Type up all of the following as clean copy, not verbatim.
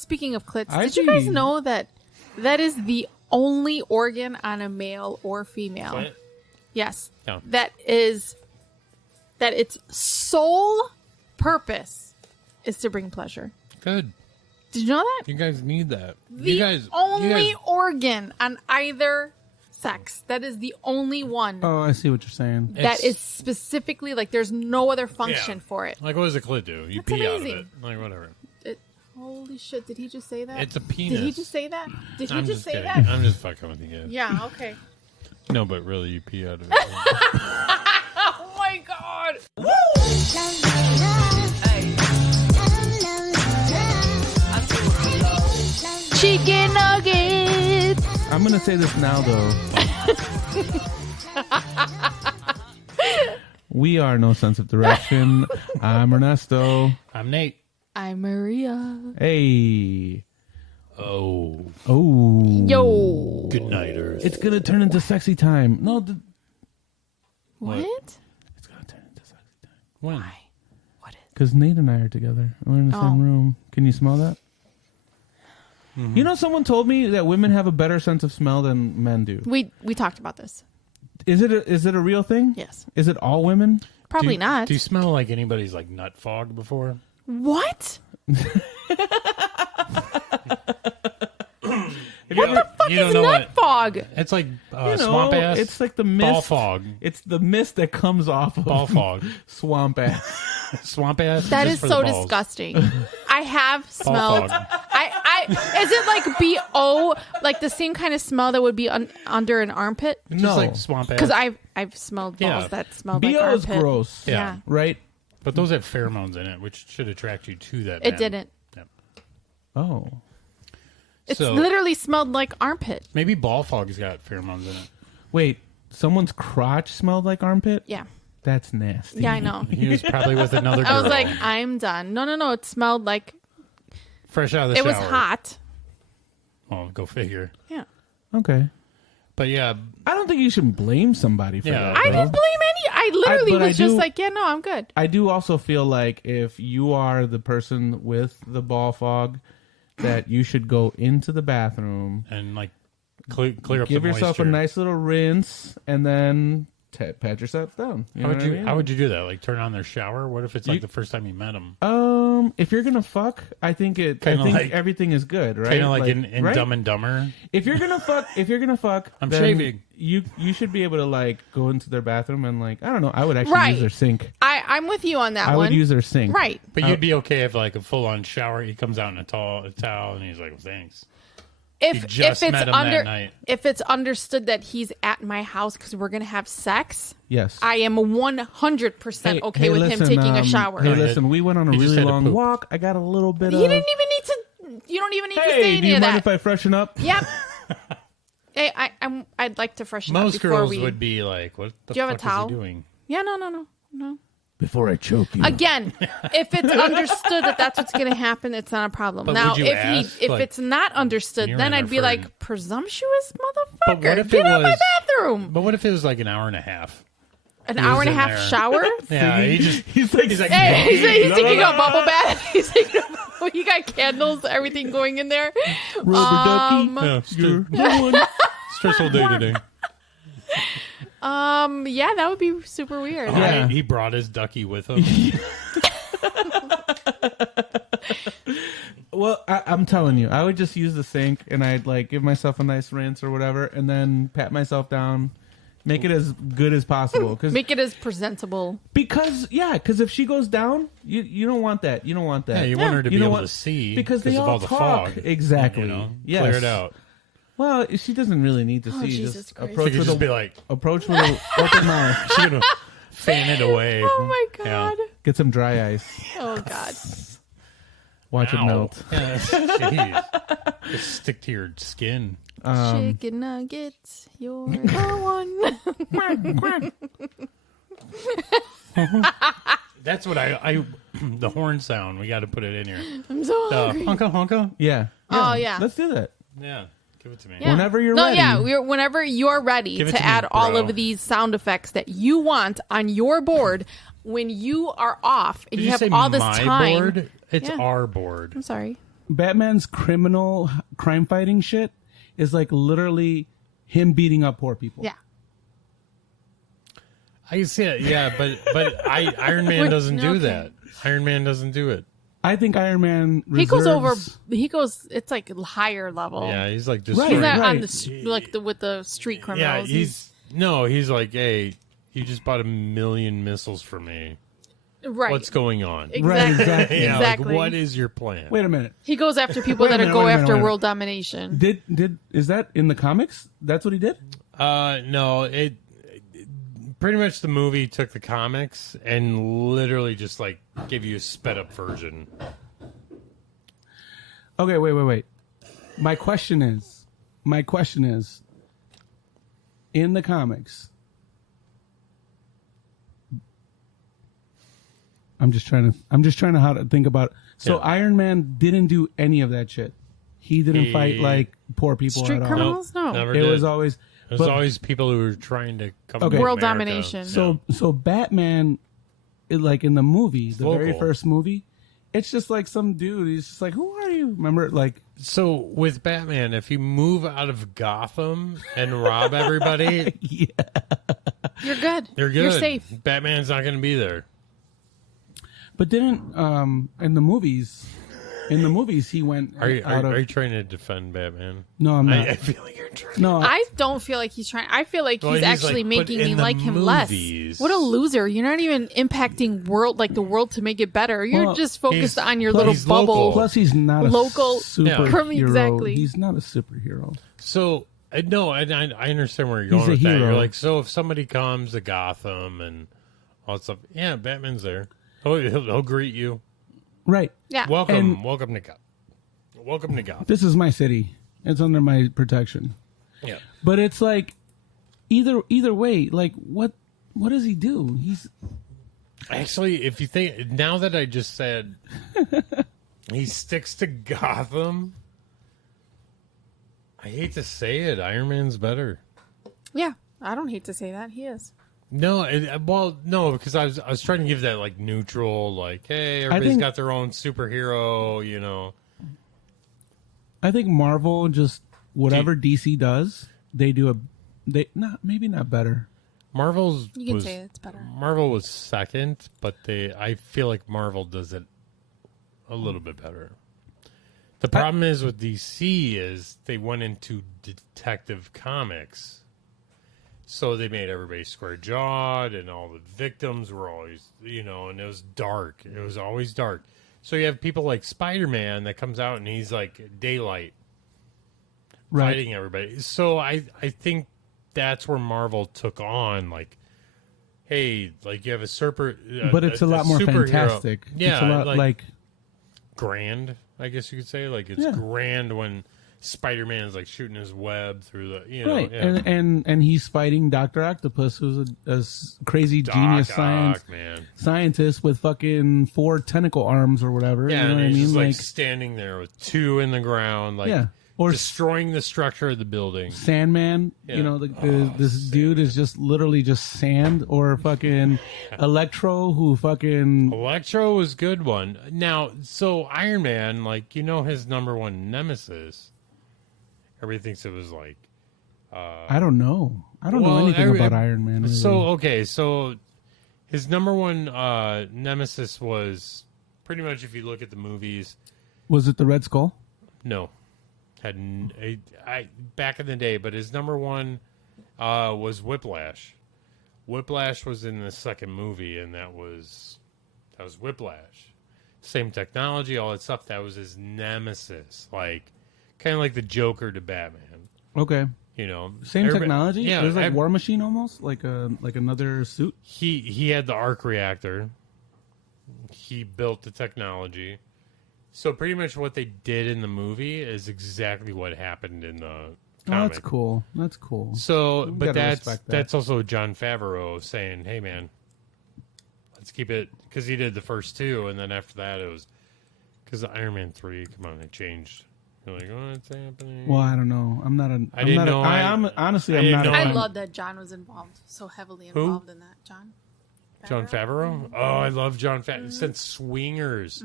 Speaking of clits, did you guys know that is the only organ on a male or female? Clit? Yes. No. That its sole purpose is to bring pleasure. Good. Did you know that? You guys need that. The only organ on either sex. That is the only one. Oh, I see what you're saying. That is specifically like there's no other function for it. Like, what does a clit do? You That's pee out of amazing. it. Like, whatever. Holy shit! Did he just say that? It's a penis. Did he just say that? Did he I'm just say kidding. that? I'm just fucking with you guys. Yeah. Okay. No, but really, you pee out of it. Oh my god! Chicken nuggets. I'm gonna say this now, though. We are No Sense of Direction. I'm Ernesto. I'm Nate. I'm Maria. Hey. Oh. Yo. Good night, Earth. It's gonna turn into sexy time. No. What? It's gonna turn into sexy time. When? Why? What is? Because Nate and I are together. We're in the same room. Can you smell that? Mm-hmm. You know, someone told me that women have a better sense of smell than men do. We talked about this. Is it a real thing? Yes. Is it all women? Probably not. Do you smell like anybody's like nut fog before? What? What the fuck is nut fog? It's like swamp ass. It's like the mist. Ball fog. It's the mist that comes off of Ball fog. swamp ass. Swamp ass. That just is for so the balls. disgusting. I have smelled. fog. Is it like BO, like the same kind of smell that would be under an armpit? Just No. like swamp ass. Because I've smelled balls Yeah. that smelled like BO is armpit. gross. Yeah. Right? But those have pheromones in it, which should attract you to that. It man. didn't. Yep. Oh. It's So- literally smelled like armpit. Maybe ball fog's got pheromones in it. Wait, someone's crotch smelled like armpit? Yeah. That's nasty. Yeah, I know. He was probably with another girl. I was like, I'm done. No. It smelled like fresh out of the it shower. was hot. Well, go figure. Yeah. Okay. But yeah, I don't think you should blame somebody for Yeah. that. I though. didn't blame any. I literally but I was just do- like, yeah, no, I'm good. I do also feel like if you are the person with the ball fog, that you should go into the bathroom, and like clear up give the yourself moisture. a nice little rinse, and then pat yourself down. You know what I mean? How would you do that? Like turn on their shower? What if it's like the first time you met them? If you're gonna fuck, I think like- everything is good, right? Kind of like in right? Dumb and Dumber. If you're gonna fuck, I'm then shaving. You should be able to like go into their bathroom and like, I don't know. I would actually Right. use their sink. I'm with you on that I one. would use their sink. Right. But you'd be okay if like a full on shower. He comes out in a towel, and he's like, well, "Thanks." If just it's met him that under night. if it's understood that he's at my house because we're gonna have sex, Yes. I am 100% okay with him listen, taking a shower. Hey, No, listen, we went on a he just really had to long poop. walk. I got a little bit He of. didn't even need to. You don't even need to say Hey, do any you of mind that. if I freshen up? Yep. Hey, I'd like to freshen up Most before girls we. would be like, "What the Do you have a fuck is towel? he doing?" Yeah, no. Before I choke you. Again, if it's understood that that's what's going to happen, it's not a problem. But Now, would you ask, if like, it's not understood, you're then in I'd there be for like, presumptuous But what motherfucker, if get it out of my was- bathroom. But what if it was like an hour and a half? An he hour was and a in half there. shower? Yeah, he's like, Hey, he's No, taking no, a bubble bath. He's taking a, he got candles, everything going in there. Rubber ducky. Yeah, You're the one. stressful day today. Yeah, that would be super weird. Yeah. He brought his ducky with him. Well, I'm telling you, I would just use the sink and I'd like give myself a nice rinse or whatever, and then pat myself down, make it as good as possible. Make it as presentable. Because if she goes down, you don't want that. You don't want that. Yeah, you want her to You be know able what? to see Because they of all all the talk. fog. Exactly. You know, Yes. clear it out. Well, she doesn't really need to see. Jesus Just Christ. She approach could with just be like, approach with an open mouth. she's gonna fan it away. Oh my god. Get some dry ice. Oh god. Watch it Ow. melt. Yeah, jeez. Just stick to your skin. Chicken nuggets, you're the one. That's what I the horn sound. We got to put it in here. I'm so hungry. Honka honka. Yeah. Oh, yeah. Let's do that. Yeah, give it to me. Yeah. Whenever you're no, ready. yeah, whenever you're ready Give it to to me, add all bro. of these sound effects that you want on your board when you are off and Did you you have say all this my time. board? It's Yeah. our board. I'm sorry. Batman's criminal crime fighting shit is like literally him beating up poor people. Yeah. I can see it, yeah, but Iron Man doesn't do Okay. that. Iron Man doesn't do it. I think Iron Man He goes over. reserves- He goes. It's like higher level. Yeah, he's like Right, He's destroying. not on right. with the street Yeah, criminals. he's like, hey, you just bought 1 million missiles for me. right. What's going on? Exactly. Right, exactly. Yeah, Exactly. like, what is your plan? Wait a minute. He goes after people Wait a that minute, go wait a minute, after wait a minute. world domination. Did is that in the comics? That's what he did? No, it pretty much the movie took the comics and literally just like gave you a sped up version. Okay, wait. My question is, in the comics, I'm just trying to how to think about it. So Yeah. Iron Man didn't do any of that shit. He didn't fight like poor people Street at all. criminals? No. Never It did. was always There's but- always people who were trying to come Okay. to World America. domination. so Batman, like in the movie, the very local. first movie, it's just like some dude. He's just like, who are you? Remember, like So with Batman, if you move out of Gotham and rob everybody, You're good. you're good. You're safe. Batman's not going to be there. But didn't in the movies he went Are you, out are of you trying to defend Batman? no, I'm not. I feel like you're trying. No, I don't feel like he's trying. I feel like Well, he's he's actually like, but making in me the like him movies- less. What a loser! You're not even impacting the world to make it better. You're Well, just focused he's- on your plus little he's bubble. local. plus he's not a Local- superhero. Yeah. Exactly. He's not a superhero. So no, I understand where you're He's going a with that. hero. You're like, so if somebody comes to Gotham and all that stuff, yeah, Batman's there. He'll greet you. Right. Yeah. Welcome And- to Gotham. Welcome to Gotham. This is my city. It's under my protection. Yeah. But it's like either way, like what does he do? He's Actually, if you think now that I just said he sticks to Gotham, I hate to say it, Iron Man's better. Yeah. I don't hate to say that. He is. No, no, because I was trying to give that like neutral, like, hey, everybody's think- got their own superhero, you know. I think Marvel just whatever DC does, they maybe not better. Marvel You can say it's better. Marvel was second, but I feel like Marvel does it a little bit better. The problem is with DC is they went into detective comics. So they made everybody square jawed and all the victims were always, and it was dark. It was always dark. So you have people like Spider-Man that comes out and he's like daylight fighting everybody. So I think that's where Marvel took on, like, hey, like you have But it's a lot more superhero. fantastic. Yeah, it's a lot like grand, I guess you could say. Like it's Yeah. grand when Spider-Man's like shooting his web through the, right, yeah. and he's fighting Dr. Octopus, who's a crazy genius Doc Ock, scientist man. with fucking 4 tentacle arms or whatever. Yeah, you know and what I he's mean? just like Like standing there with 2 in the ground, like Yeah. Or destroying the structure of the building. Sandman, Yeah. this dude is just literally just sand, or fucking Electro, who fucking Electro was a good one. Now, so Iron Man, like, his number one nemesis. Everybody thinks it was like. I don't know. I don't know anything about Iron Man. Really. So okay, so his number one nemesis was pretty much, if you look at the movies, was it the Red Skull? no, I back in the day, but his number one was Whiplash. Whiplash was in the second movie, and that was Whiplash. Same technology, all that stuff. That was his nemesis, like kind of like the Joker to Batman. Okay. Same Everybody- technology. Yeah, It was like War Machine almost, like another suit. he had the arc reactor. He built the technology. So pretty much what they did in the movie is exactly what happened in the Oh, comic. that's cool. That's cool. So, We but gotta that's respect that. that's also John Favreau saying, "Hey, man, let's keep it," because he did the first 2, and then after that it was because the Iron Man 3. Come on, it changed. You're like, what's happening? Well, I don't know. I'm not a. I didn't know. I'm honestly, I I'm didn't not. know. a I fan. love that John was involved, so heavily Who? involved in that. John Favreau? Oh, I love John Favreau since Swingers.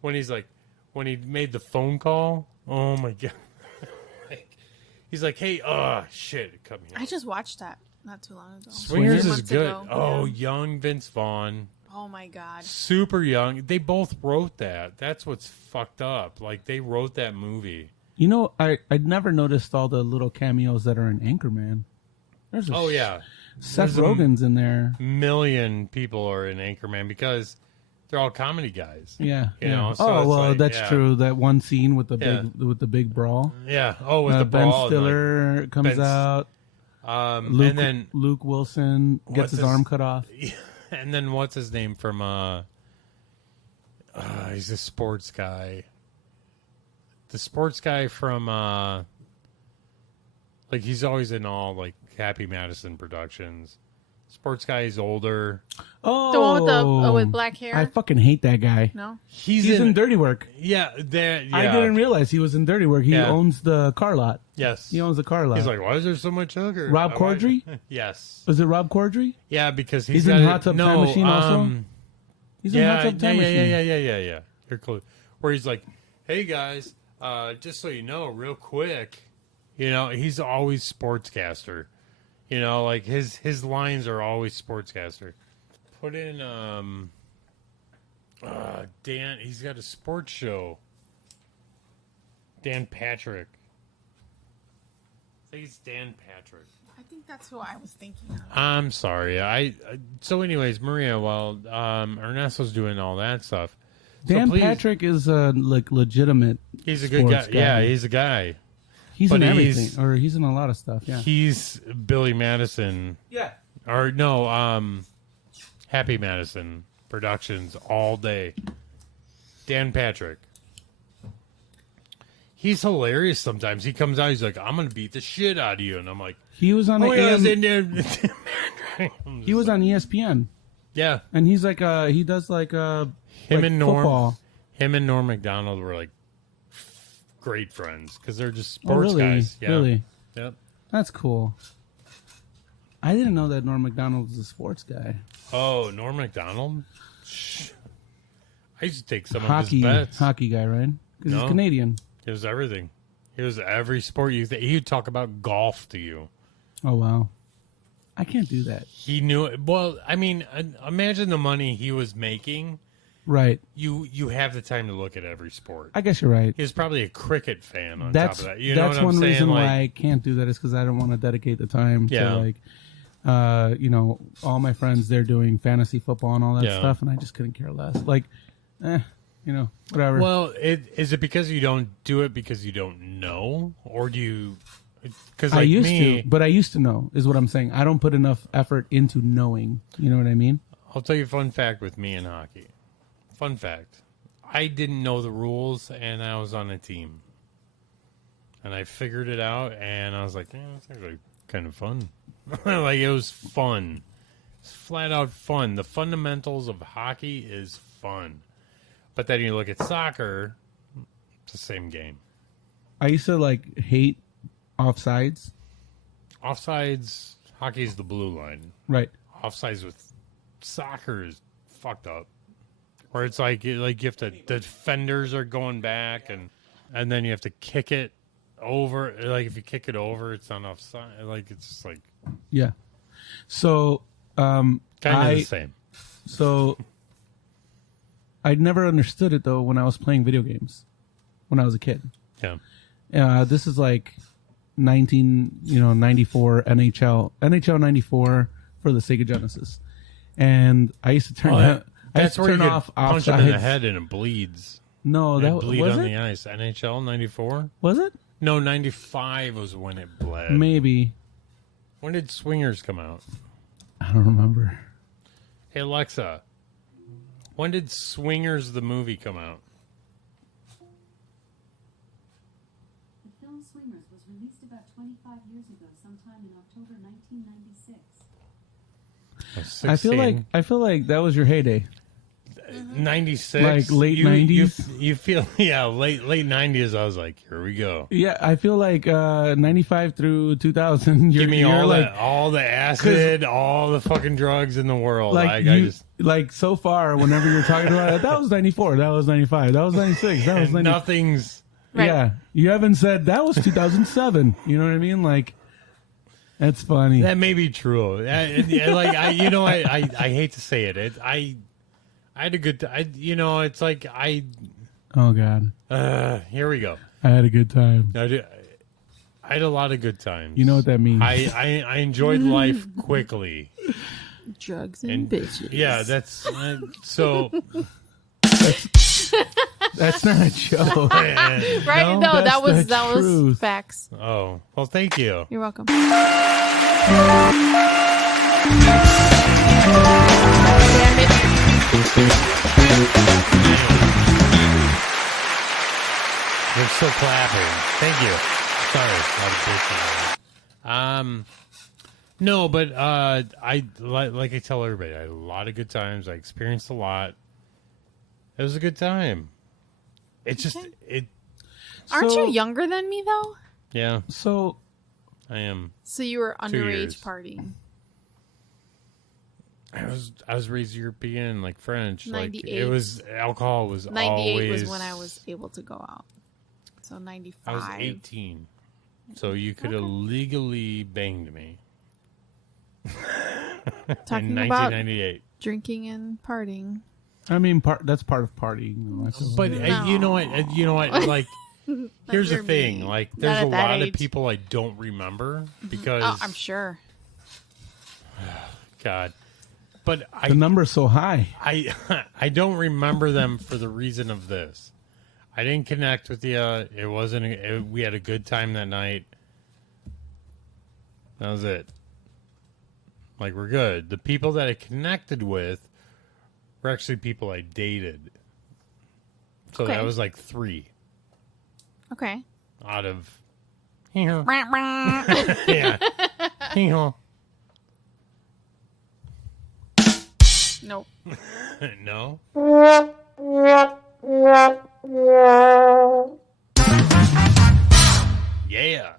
When he's like, when he made the phone call. Oh my god! He's like, "Hey, shit, it cut me off." I just watched that not too long ago. Swingers is Months good. ago. Oh, Yeah. young Vince Vaughn. Oh my god. Super young. They both wrote that. That's what's fucked up. Like, they wrote that movie. You know, I'd never noticed all the little cameos that are in Anchorman. There's a Yeah. Seth There's Rogen's in there. Million people are in Anchorman because they're all comedy guys. Yeah. You yeah. know, so oh it's well, like, that's yeah. true. That one scene with the Yeah. big brawl. Yeah. Oh, with the Ben brawl. Stiller comes Ben's- out. and then Luke Wilson gets What's his his- arm cut off. and then what's his name from he's a sports guy. The sports guy from like he's always in all like Happy Madison Productions. Sports guy is older. Oh, The one with the with black hair. I fucking hate that guy. No. He's in Dirty Work. Yeah, there. Yeah. I didn't realize he was in Dirty Work. He Yeah. owns the car lot. Yes. He owns the car lot. He's like, why is there so much sugar? Rob Corddry? Yes. Was it Rob Corddry? Yeah, because He's got in it- Hot Tub no, Time Machine also? He's in Hot Yeah, Tub Time Machine. yeah. You're close. Where he's like, hey guys, just so you know, real quick, you know, he's always sportscaster. You know, like his lines are always sportscaster. Put in Dan. He's got a sports show. Dan Patrick. I think it's Dan Patrick. I think that's who I was thinking of. I'm sorry. So anyways, Maria, while Ernesto's doing all that stuff, Dan so please, Patrick is a like legitimate. he's a good guy. sports guy. Yeah, he's a guy. He's but in he's- everything, or he's in a lot of stuff. Yeah. He's Billy Madison, Yeah. or no, Happy Madison Productions all day. Dan Patrick. He's hilarious sometimes. He comes out, he's like, I'm going to beat the shit out of you. And I'm like, He was on. oh, yeah, I was AM in there. he was on ESPN, Yeah. and he's like, he does like Him like and Norm. football. Him and Norm Macdonald were like great friends because they're just Oh, sports really? guys. Yeah. Really? Yep. That's cool. I didn't know that Norm Macdonald was a sports guy. Oh, Norm Macdonald? Shh. I used to take some of Hockey his bets. guy, right? Because No. he's Canadian. It was everything. It was every sport you think. He would talk about golf to you. Oh wow, I can't do that. He knew it. Well, I mean, imagine the money he was making. Right. You have the time to look at every sport. I guess you're right. He was probably a cricket fan on That's top of that. You know that's what I'm one saying? reason Like, why I can't do that is because I don't want to dedicate the time Yeah. to like, you know, all my friends they're doing fantasy football and all that Yeah. stuff, and I just couldn't care less. Like, you know, whatever. well, is it because you don't do it because you don't know, or do you? Because like I used me, to, but I used to know is what I'm saying. I don't put enough effort into knowing. You know what I mean? I'll tell you a fun fact with me in hockey. Fun fact. I didn't know the rules, and I was on a team. And I figured it out, and I was like, it's actually kind of fun. Like, it was fun. It's flat out fun. The fundamentals of hockey is fun. But then you look at soccer, it's the same game. I used to like hate offsides. Offsides, hockey is the blue line. Right. Offsides with soccer is fucked up. Where it's like you have to, the defenders are going back and then you have to kick it over. Like if you kick it over, it's not offside. Like it's just like Yeah. So, kind of the same. So I never understood it though when I was playing video games when I was a kid. Yeah. This is like 94 NHL 94 for the Sega Genesis, and I used to turn that. That's where you turn get off punch him in the offsides. head and it bleeds. No, It that bleed was on it. the ice. NHL 94? Was it? No, 95 was when it bled. Maybe. When did Swingers come out? I don't remember. Hey Alexa, when did Swingers the movie come out? The film Swingers was released about 25 years ago, sometime in October 1996. I feel like that was your heyday. 96, Like late you, 90s? You feel late 90s. I was like, here we go. Yeah, I feel like 95 through 2000. Give me you're all the acid, all the fucking drugs in the world. like I you, just like so far. Whenever you're talking about it, that was 94, that was 95, that was 96, that was and 90. nothing's. Right. Yeah, you haven't said that was 2007. You know what I mean? Like, that's funny. That may be true. I hate to say it. I had a good. It's like Oh God, here we go. I had a good time. I had a lot of good times. You know what that means? I enjoyed life quickly. Drugs and bitches. Yeah, that's so. That's not a joke. Right? No, that's that was the truth. facts. Oh well, thank you. You're welcome. Damn it. They're still clapping. Thank you. Sorry, no, but I like I tell everybody, I had a lot of good times. I experienced a lot. It was a good time. It's just it. Aren't So- you younger than me though? Yeah, So I am. So you were 2 years. underage partying. I was raised European, like French. Like 98. it was alcohol was 98 always. was when I was able to go out. So 95. I was 18, so you could have legally banged me. Talking in about 1998. drinking and partying. I mean, that's part of partying. Though, I feel. But No. you know what? Like, here's the for thing. me. Like, Not there's at a that lot of age. people I don't remember because Oh, I'm sure. God. But The number's so high. I don't remember them for the reason of this. I didn't connect with you. It wasn't. We had a good time that night. That was it. Like, we're good. The people that I connected with were actually people I dated. So Okay. that was like 3 Okay. out of. Yeah. Nope. No. Yeah.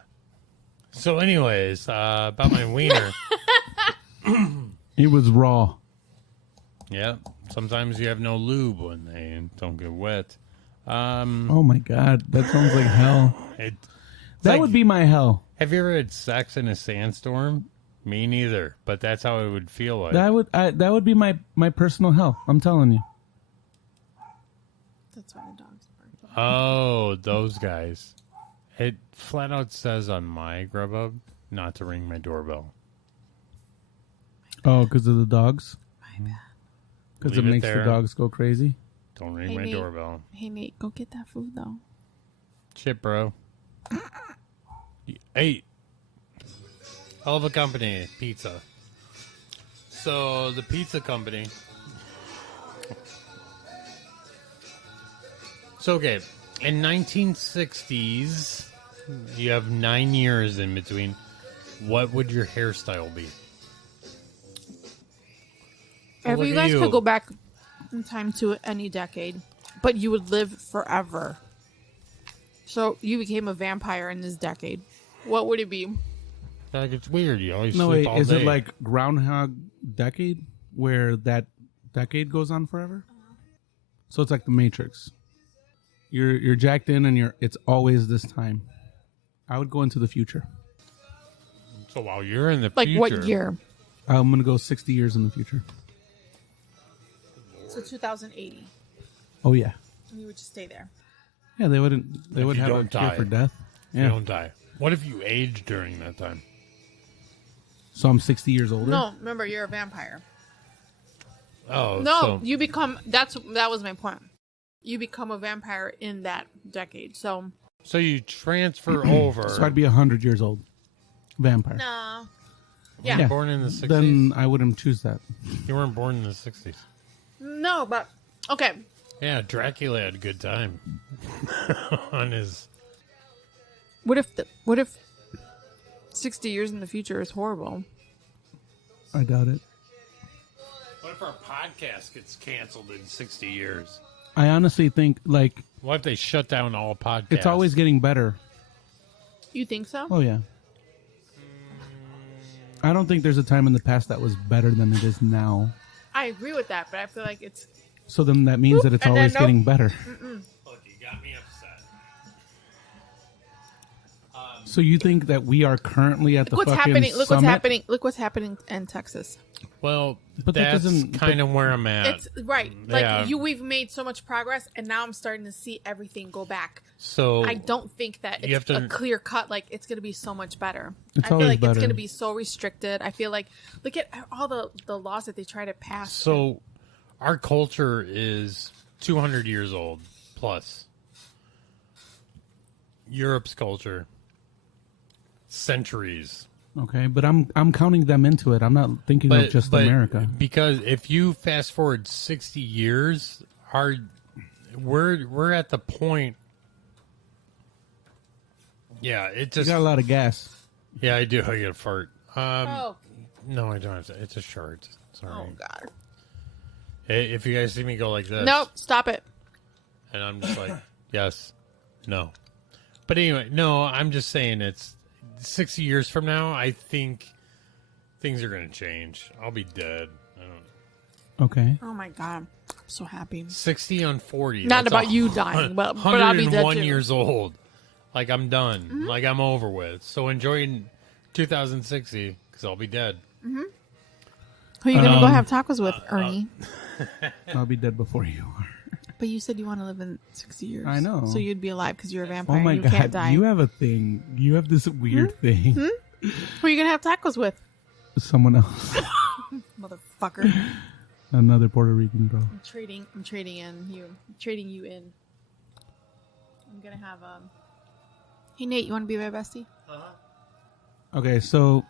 So, anyways, about my wiener. It was raw. Yeah. Sometimes you have no lube when they don't get wet. Oh my God, that sounds like hell. That would be my hell. Have you ever had sex in a sandstorm? Me neither. But that's how it would feel like. That would be my personal hell. I'm telling you. That's why the dogs bark. Oh, those guys. It flat out says on my Grubhub not to ring my doorbell. Oh, because of the dogs. My bad. Because it Leave it makes the there. dogs go crazy. Don't ring Hey, my Nate. doorbell. Hey, Nate, go get that food, though. Shit, bro. Hey. Hell of a company, pizza. So, the pizza company. So, okay. In 1960s, you have 9 years in between. What would your hairstyle be? So If look you at guys you. could go back in time to any decade, but you would live forever. So you became a vampire in this decade. What would it be? Like, it's weird. You always No, sleep wait, all is day. it like Groundhog Decade, where that decade goes on forever? So it's like the Matrix. You're jacked in, and it's always this time. I would go into the future. So while you're in the Like future, what year? I'm gonna go 60 years in the future. So 2080. Oh yeah, And you would just stay there. yeah. They wouldn't. They If would you have a don't cure die. for death. you Yeah. don't die. What if you age during that time? So I'm 60 years older. No, remember, you're a vampire. Oh, No, so, you become. That was my point. You become a vampire in that decade. So so you transfer over. So I'd be 100 years old. Vampire. no. You Yeah. were born in the 60s? Then I wouldn't choose that. You weren't born in the 60s. No, but okay. Yeah, Dracula had a good time on his. What if 60 years in the future is horrible? I doubt it. What if if our podcast gets canceled in 60 years? I honestly think like What if they shut down all podcasts? it's always getting better. You think so? Oh yeah. I don't think there's a time in the past that was better than it is now. I agree with that, but I feel like it's So then that means that it's and then always nope. getting better. Look, you got me upset. So you think that we are currently at the what's fucking happening. Look summit? what's happening. Look what's happening in Texas. Well, But that that's doesn't- kind of where I'm at. It's right. Like Yeah. we've made so much progress, and now I'm starting to see everything go back. So I don't think that You it's have to- a clear cut. Like it's going to be so much better. It's I feel always like better. it's going to be so restricted. I feel like look at all the laws that they try to pass. So our culture is 200 years old plus. Europe's culture, centuries. Okay, but I'm counting them into it. I'm not thinking of just America. Because if you fast forward 60 years, we're at the point. Yeah, it You just. got a lot of gas. Yeah, I do. I get a fart. oh, No, I don't have to. It's a short. Sorry. oh God. Hey, if you guys see me go like this. Nope. Stop it. And I'm just like, yes, no. But anyway, no, I'm just saying it's 60 years from now, I think things are going to change. I'll be dead. I don't Okay. Oh my God. I'm so happy. 60 on 40. Not That's about you dying, but I'll be dead 101 too. years old. Like, I'm done. Like, I'm over with. So enjoy 2060 because I'll be dead. Who are you gonna go have tacos with, Ernie? I'll be dead before you are. But you said you want to live in 60 years. I know. So you'd be alive because you're a vampire. Oh my you god, can't die. you have a thing. You have this weird thing. Who are you gonna have tacos with, Someone else. motherfucker? Another Puerto Rican girl. I'm trading in you. I'm trading you in. I'm gonna have Hey Nate, you want to be my bestie? Okay, so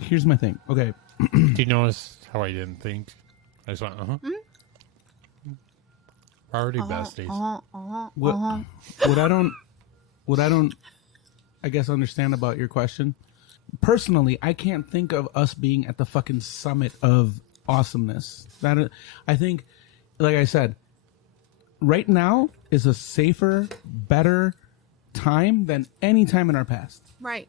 here's my thing. Okay, Do you notice how I didn't think? I just went, Already besties. what I don't I guess understand about your question. Personally, I can't think of us being at the fucking summit of awesomeness. That I think, like I said, right now is a safer, better time than any time in our past. Right.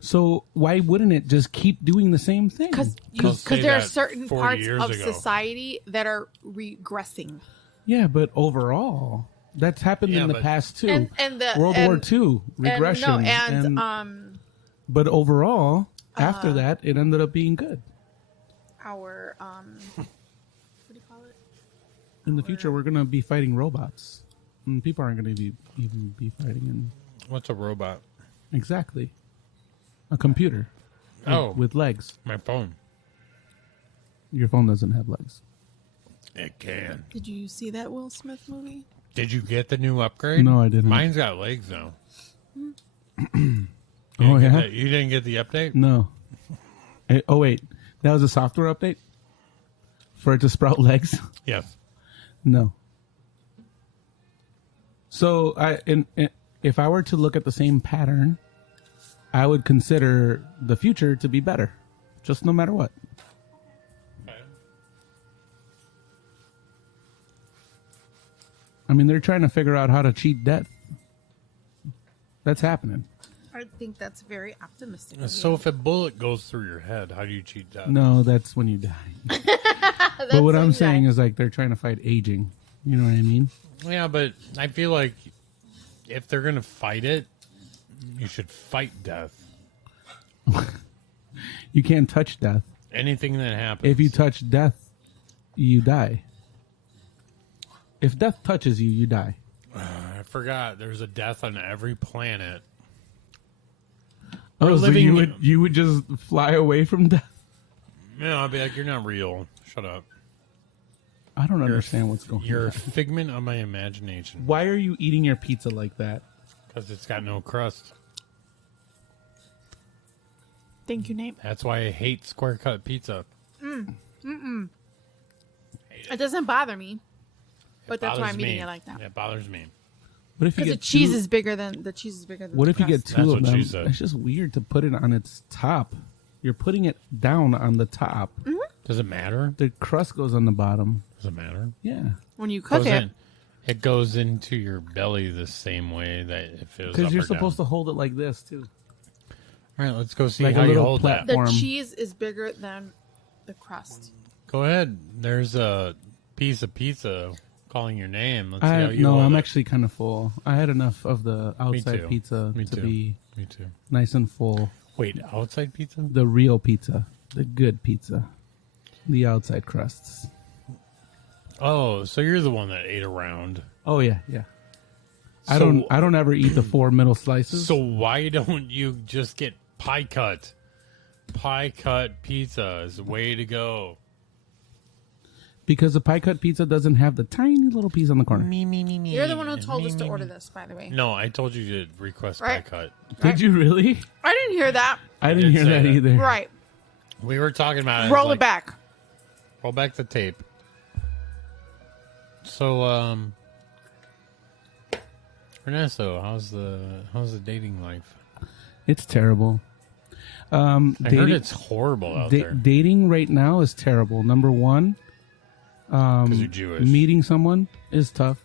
So why wouldn't it just keep doing the same thing? Because say there are that certain 40 parts years of ago. society that are regressing. Yeah, but overall, that's happened Yeah, in the but- past too. And the World War II regression. But overall, after that, it ended up being good. our what do you call it? In the future, we're gonna be fighting robots, and people aren't gonna even be fighting. And What's a robot? exactly, a computer. with legs. My phone. Your phone doesn't have legs. It can. Did you see that Will Smith movie? Did you get the new upgrade? No, I didn't. Mine's got legs now. Oh yeah. You didn't get the update? No. Oh wait, that was a software update for it to sprout legs. Yes. No. So if I were to look at the same pattern, I would consider the future to be better, just no matter what. I mean, they're trying to figure out how to cheat death. That's happening. I think that's very optimistic. of So you. if a bullet goes through your head, how do you cheat death? No, that's when you die. That's But what when I'm you saying die. is like they're trying to fight aging. You know what I mean? Yeah, but I feel like if they're going to fight it, you should fight death. You can't touch death. Anything that happens. If you touch death, you die. If death touches you, you die. I forgot there's a death on every planet. Oh, so living- you would just fly away from death? No, I'd be like, you're not real. Shut up. I don't understand what's going You're a on. figment of my imagination. Why are you eating your pizza like that? Because it's got no crust. Thank you, Nate. That's why I hate square cut pizza. It doesn't bother me, but that's why Bothers I'm eating me. it like that. It bothers me. What if you Because the get cheese two, is bigger than What the if you get crust. two That's of what them? she said. It's just weird to put it on its top. You're putting it down on the top. Mm-hmm. Does it matter? The crust goes on the bottom. Does it matter? Yeah. When you cook it, It goes into your belly the same way that if it was Because up you're or supposed down. to hold it like this too. All right, let's go see Like a how you little hold that. the Form. cheese is bigger than the crust. Go ahead. There's a piece of pizza calling your name. Let's see how you No, hold I'm it. actually kind of full. I had enough of the outside too. pizza Me to too. be Me too. nice and full. Wait, outside pizza? The real pizza, the good pizza, the outside crusts. Oh, so you're the one that ate around. Oh yeah, yeah. I So- don't ever eat the 4 middle slices. So why don't you just get pie cut? Pie cut pizza is the way to go. Because the pie cut pizza doesn't have the tiny little piece on the corner. Me. You're the one who told us to order this, by the way. No, I told you to request Right. pie cut. Did you really? I didn't hear that. I didn't did hear say that that. either. Right. We were talking about it. Roll like, it back. Roll back the tape. So, Ernesto, how's the dating life? It's terrible. I heard it's horrible out there Dating right now is terrible. Number one, because you're Jewish. meeting someone is tough.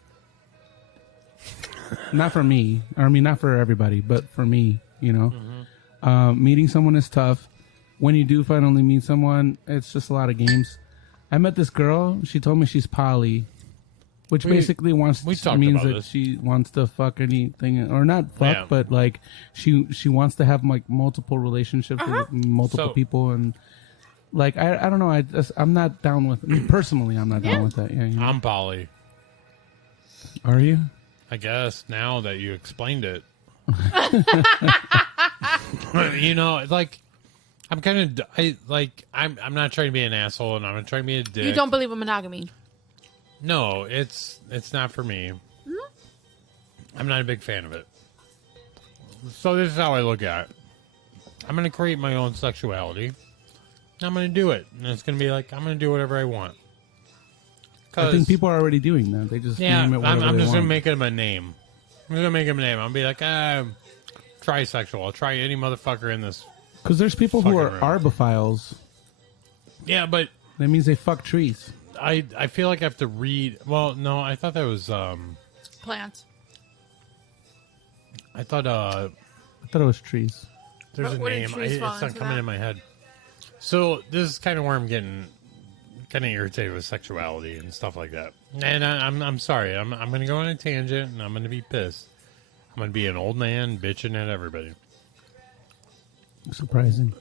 Not for me. I mean, not for everybody, but for me, you know. Meeting someone is tough. When you do finally meet someone, it's just a lot of games. I met this girl. She told me she's poly, which basically talked means about that this. she wants to fuck anything, or not fuck, Yeah. but like she wants to have like multiple relationships with multiple So- people, and like I don't know. I'm not down with personally. I'm not down with that. Yeah, you know. I'm poly. Are you? I guess now that you explained it. You know, like I'm kind of I'm not trying to be an asshole, and I'm not trying to be a dick. You don't believe in monogamy. No, it's not for me. I'm not a big fan of it. So this is how I look at it. I'm going to create my own sexuality. I'm going to do it. And it's going to be like, I'm going to do whatever I want. I think people are already doing that. They just Yeah, name it whatever I'm they just going want. to make him a name. I'm just going to make him a name. I'll be like, trisexual. I'll try any motherfucker in this. Because there's people who are fucking room. arbophiles. Yeah, but That means they fuck trees. I feel like I have to read. Well, no, I thought that was, Plants. I thought, I thought it was trees. there's But a what did name. trees It's fall not into coming that? in my head. So this is kind of where I'm getting kind of irritated with sexuality and stuff like that. And I'm sorry. I'm going to go on a tangent and I'm going to be pissed. I'm going to be an old man bitching at everybody. Surprising.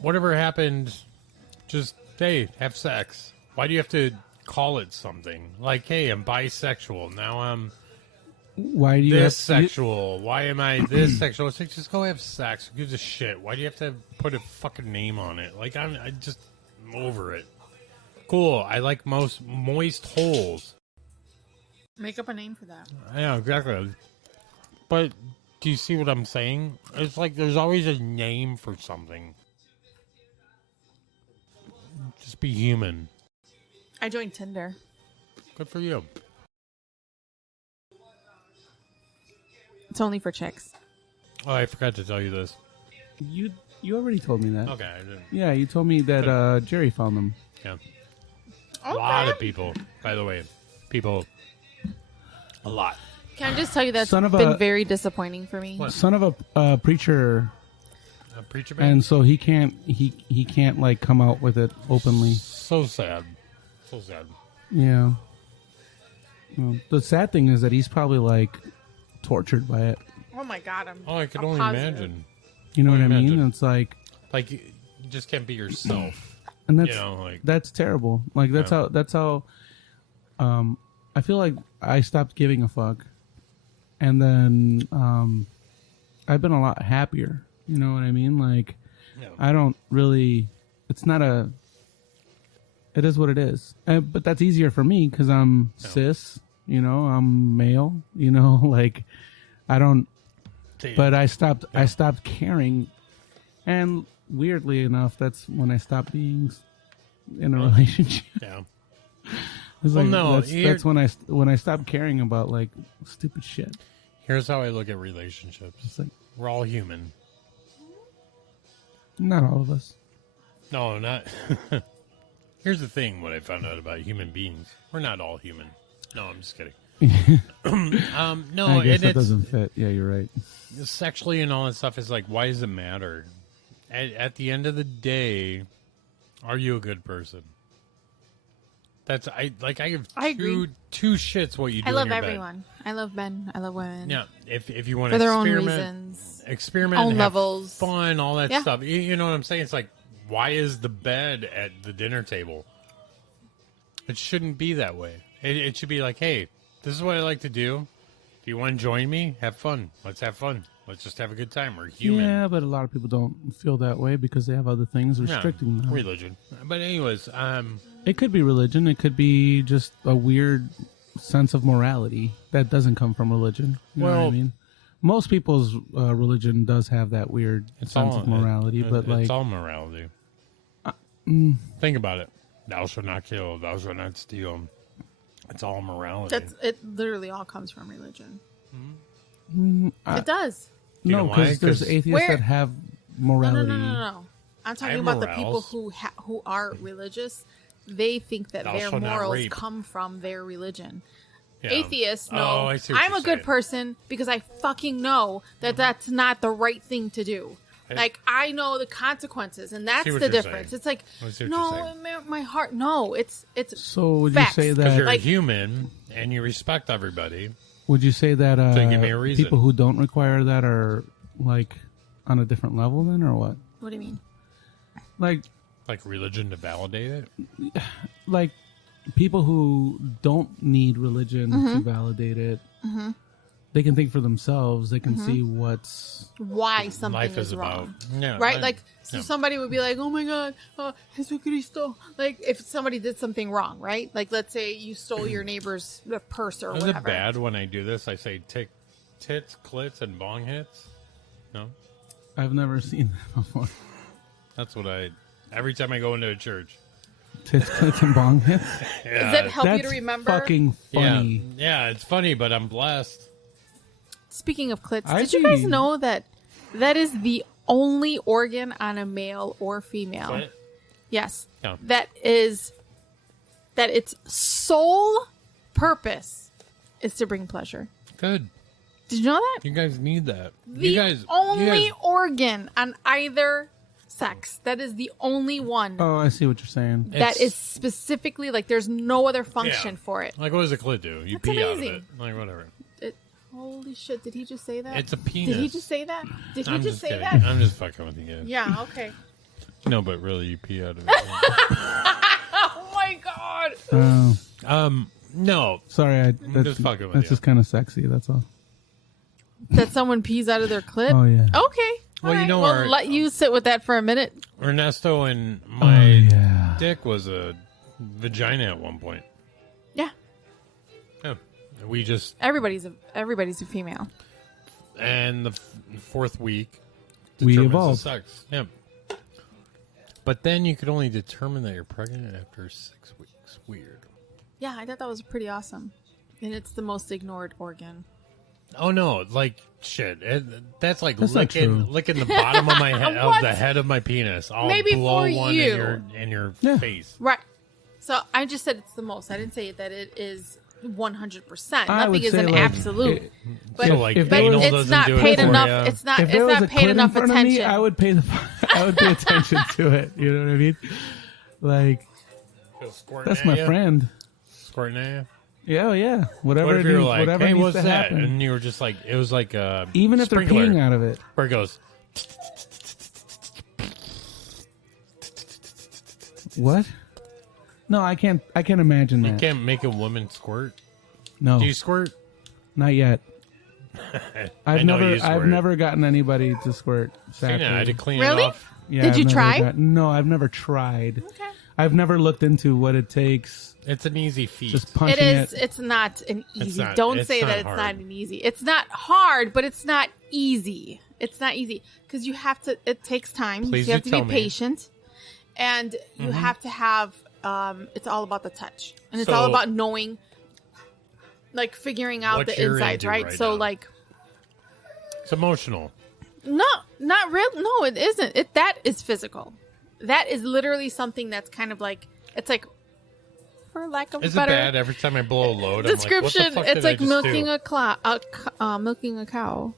Whatever happened, just hey, have sex. Why do you have to call it something like, hey, I'm bisexual now? I'm Why do you this have sexual. Why am I this sexual? It's like, just go have sex. Who gives a shit? Why do you have to put a fucking name on it? Like, I'm over it. Cool. I like most moist holes. Make up a name for that. Yeah, exactly. But do you see what I'm saying? It's like there's always a name for something. Just be human. I joined Tinder. Good for you. It's only for chicks. Oh, I forgot to tell you this. You already told me that. Okay, I didn't. Yeah, you told me that Jerry found them. Yeah. Okay. A lot of people, by the way. People. A lot. Can I just tell you that's Son of been a- very disappointing for me? What? Son of a preacher, A preacher man? and so he can't like come out with it openly. So sad. So sad. Yeah. Well, the sad thing is that he's probably like tortured by it. Oh my god, I'm. Oh, I could I'm only positive. imagine. You know what I mean? Imagine. It's like, Like, you just can't be yourself. and that's You know, like, that's terrible. Like that's Yeah. how. I feel like I stopped giving a fuck, and then I've been a lot happier. You know what I mean? Like yeah. I don't really. It's not a. It is what it is, but that's easier for me because I'm cis. You know, I'm male. You know, like I don't. But I stopped. I stopped caring, and weirdly enough, that's when I stopped being in a relationship. Yeah. It's Well, like, no, that's when I stopped caring about like stupid shit. Here's how I look at relationships. It's like We're all human. not all of us. No, not. Here's the thing: what I found out about human beings, we're not all human. No, I'm just kidding. No, I guess and that doesn't fit. Yeah, you're right. sexually and all that stuff is like, why does it matter? At the end of the day, are you a good person? That's I have agree. two shits what you do. I love in your everyone. I love men. I love women. Bed. Yeah, if you want For to their own experiment, reasons. have Own levels. fun, all that Yeah. stuff. You know what I'm saying? It's like, why is the bed at the dinner table? It shouldn't be that way. It should be like, hey, this is what I like to do. If you want to join me, have fun. Let's have fun. Let's just have a good time. We're human. Yeah, but a lot of people don't feel that way because they have other things restricting them. Religion. But anyways, It could be religion. It could be just a weird sense of morality that doesn't come from religion. You know what I Well- mean? Most people's religion does have that weird sense of morality, but like it's all morality. Think about it. Thou shalt not kill. Thou shalt not steal. It's all morality. It literally all comes from religion. I- It does. You know no, why? because there's 'Cause- atheists Where- that have No, morality. no. I'm talking have about the people morals. who are religious. They think that Thou their shalt not morals rape. come from their religion. Yeah. Atheists know Oh, I see what I'm you're a good saying. person because I fucking know that that's not the right thing to do. Like, I know the consequences, and that's See what the you're difference. saying. It's like, I see what no, you're saying. my heart, no. It's So would facts. you say Because that? you're Like- human and you respect everybody. Would you say that So give me a reason. people who don't require that are like on a different level then, or what? What do you mean? Like Like religion to validate it. like people who don't need religion Mm-hmm. to validate it, they can think for themselves. They can see what's Why something Life is is about. wrong. Yeah, Right? I- Like, so yeah. somebody would be like, oh my God, Jesucristo. Like, if somebody did something wrong, right? Like, let's say you stole your neighbor's purse or Is whatever. it bad when I do this? I say tits, clits, and bong hits? No? I've never seen that before. That's what every time I go into a church. Tits, clits, and bong hits. Yeah, Does that help you That's to remember? fucking funny. Yeah, it's funny, but I'm blessed. Speaking of clits, I did you guys think- know that that is the only organ on a male or female? Clit? Yes. Yeah. That its sole purpose is to bring pleasure. Good. Did you know that? You guys need that. The you guys only organ on either sex. That is the only one Oh, I see what you're saying. that It's- is specifically like there's no other function for it. Like, what does a clit do? You That's pee out of amazing. it. Like, whatever. Holy shit, did he just say that? It's a penis. Did he just say that? Did he I'm just say kidding. that? I'm just fucking with you guys. Yeah, okay. No, but really, you pee out of it. Oh my god. No. Sorry, that's just fucking with that's you. just kind of sexy. That's all. That someone pees out of their clit? Oh yeah. Okay. Well, you alright, know we'll our- let you sit with that for a minute. Ernesto and my Oh, yeah. dick was a vagina at one point. Yeah. Yeah. We just, Everybody's a female. and the fourth week, We determines evolved. the sex. Yeah. But then you could only determine that you're pregnant after 6 weeks. Weird. Yeah, I thought that was pretty awesome. And it's the most ignored organ. Oh no! Like shit. That's like That's not true. licking the bottom of my head, of What? the head of my penis. I'll Maybe blow for one you. in your Yeah. face. Right. So I just said it's the most. I didn't say that it is 100%. I Nothing would is say, an like, absolute. But, So, like, if but there was- anal it's doesn't not do it paid for enough. ya. It's not. If It's there was not a paid clit enough in front of attention. me, I would pay attention to it. You know what I mean? Like that's my friend. Squirting at you. Yeah, oh, yeah. Whatever. What if it you were needs, like, whatever hey, needs what's to that? happen. And you were just like, it was like a Even if they're sprinkler, peeing out of it. where it goes. What? No, I can't. I can't imagine You that. can't make a woman squirt. No, Do you squirt? not yet. I I've know never. you I've squirt. never gotten anybody to squirt. Sadly. I had to clean Really? it off. Yeah, Did I've you never try? No, I've never tried. Okay. I've never looked into what it takes. It's an easy feat. Just It punching is. it. It's not an easy. not- Don't it's say not that it's hard. not an easy. It's not hard, but it's not easy. It's not easy because you have to. It takes time. Please you have do to be tell me. patient, and you have to have. It's all about the touch, and it's So- all about knowing, like figuring out What the you're insides, into right? right So, now. like, It's emotional. no, not real. No, it isn't. That is physical. That is literally something that's kind of like It's like, for lack of Is better it bad every time I blow a load? description, I'm like, what the fuck it's did I like just milking do? milking a cow.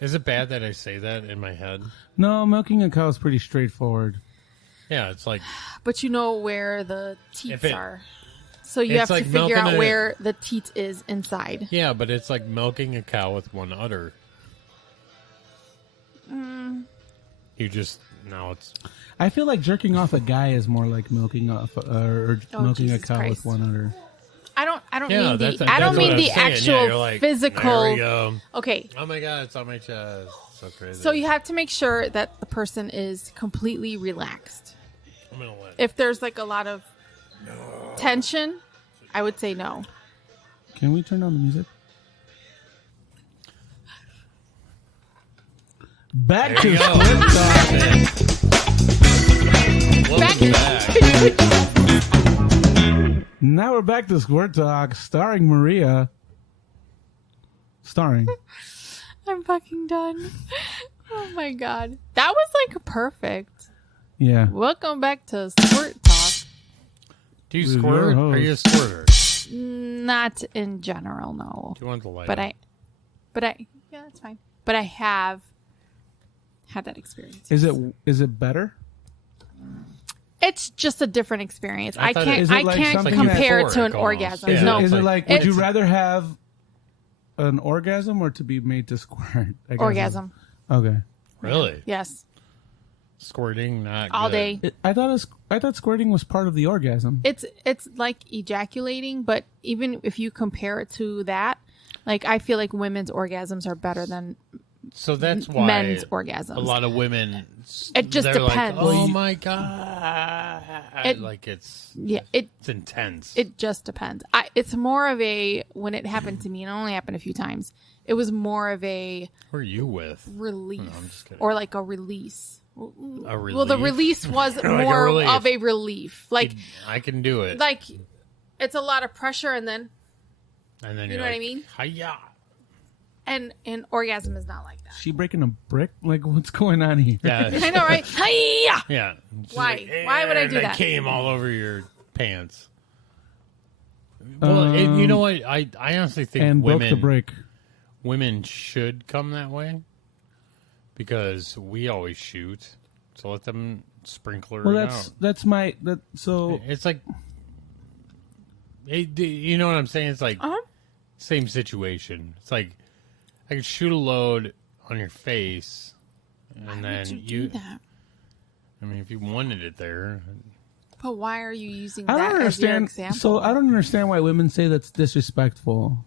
Is it bad that I say that in my head? No, milking a cow is pretty straightforward. Yeah, it's like But you know where the teats it- are. So you it's have to like figure milking out a- where the teat is inside. yeah, but it's like milking a cow with one udder. You just now it's I feel like jerking off a guy is more like milking off or milking a Jesus cow Christ. with one udder. I don't yeah. mean That's, the I don't that's mean what the I'm saying. actual Yeah, you're like, There we physical. go. Okay, Oh my god, it's on my chest. So crazy. so you have to make sure that the person is completely relaxed. I'm gonna let. If there's like a lot of tension, I would say no. Can we turn on the music? Back There to you go. Squid Talk. Welcome back. Now we're back to Squirt Talk, starring Maria. Starring. I'm fucking done. Oh my god, that was like perfect. Yeah. Welcome back to Squirt Talk. Do you With your squirt? Are you a host. squirter? Not in general, no. Do you want the light? But on? yeah, that's fine. But I have had that experience. Is it better? It's just a different experience. I I thought can't. Is it I like can't something compare it to euphoric an almost? orgasm. Yeah, No, Is it like, would you It's- rather have an orgasm or to be made to squirt? I guess. orgasm. Okay. Really? Yes, Squirting, not all good. day. I thought squirting was part of the orgasm. It's like ejaculating, but even if you compare it to that, like I feel like women's orgasms are better than So that's why men's orgasms. a lot of women. It just they're depends. Like, oh my god! Like it's intense. It just depends. It's more of a, when it happened to me, and it only happened a few times, it was more of a Who are you with? relief No, I'm just kidding. or like a release. A relief? Well, the release was a more relief. of a relief. Like I can do it. it's a lot of pressure, and then And then you you're know what like, I mean? Hiya. and orgasm is not like that. She breaking a brick? Like, what's going on here? Yeah. I know, right? Hi-ya! Yeah. She's Why? like, Why would I do and that? came all over your pants. Well, you know what? I honestly think And broke the women brick. women should come that way because we always shoot. So let them sprinkler Well, it out. so It's like, you know what I'm saying? It's like same situation. It's like I could shoot a load on your face, and Why then would you do that? I mean, if you wanted it there, But why are you using I that don't as your understand. example? So I don't understand why women say that's disrespectful.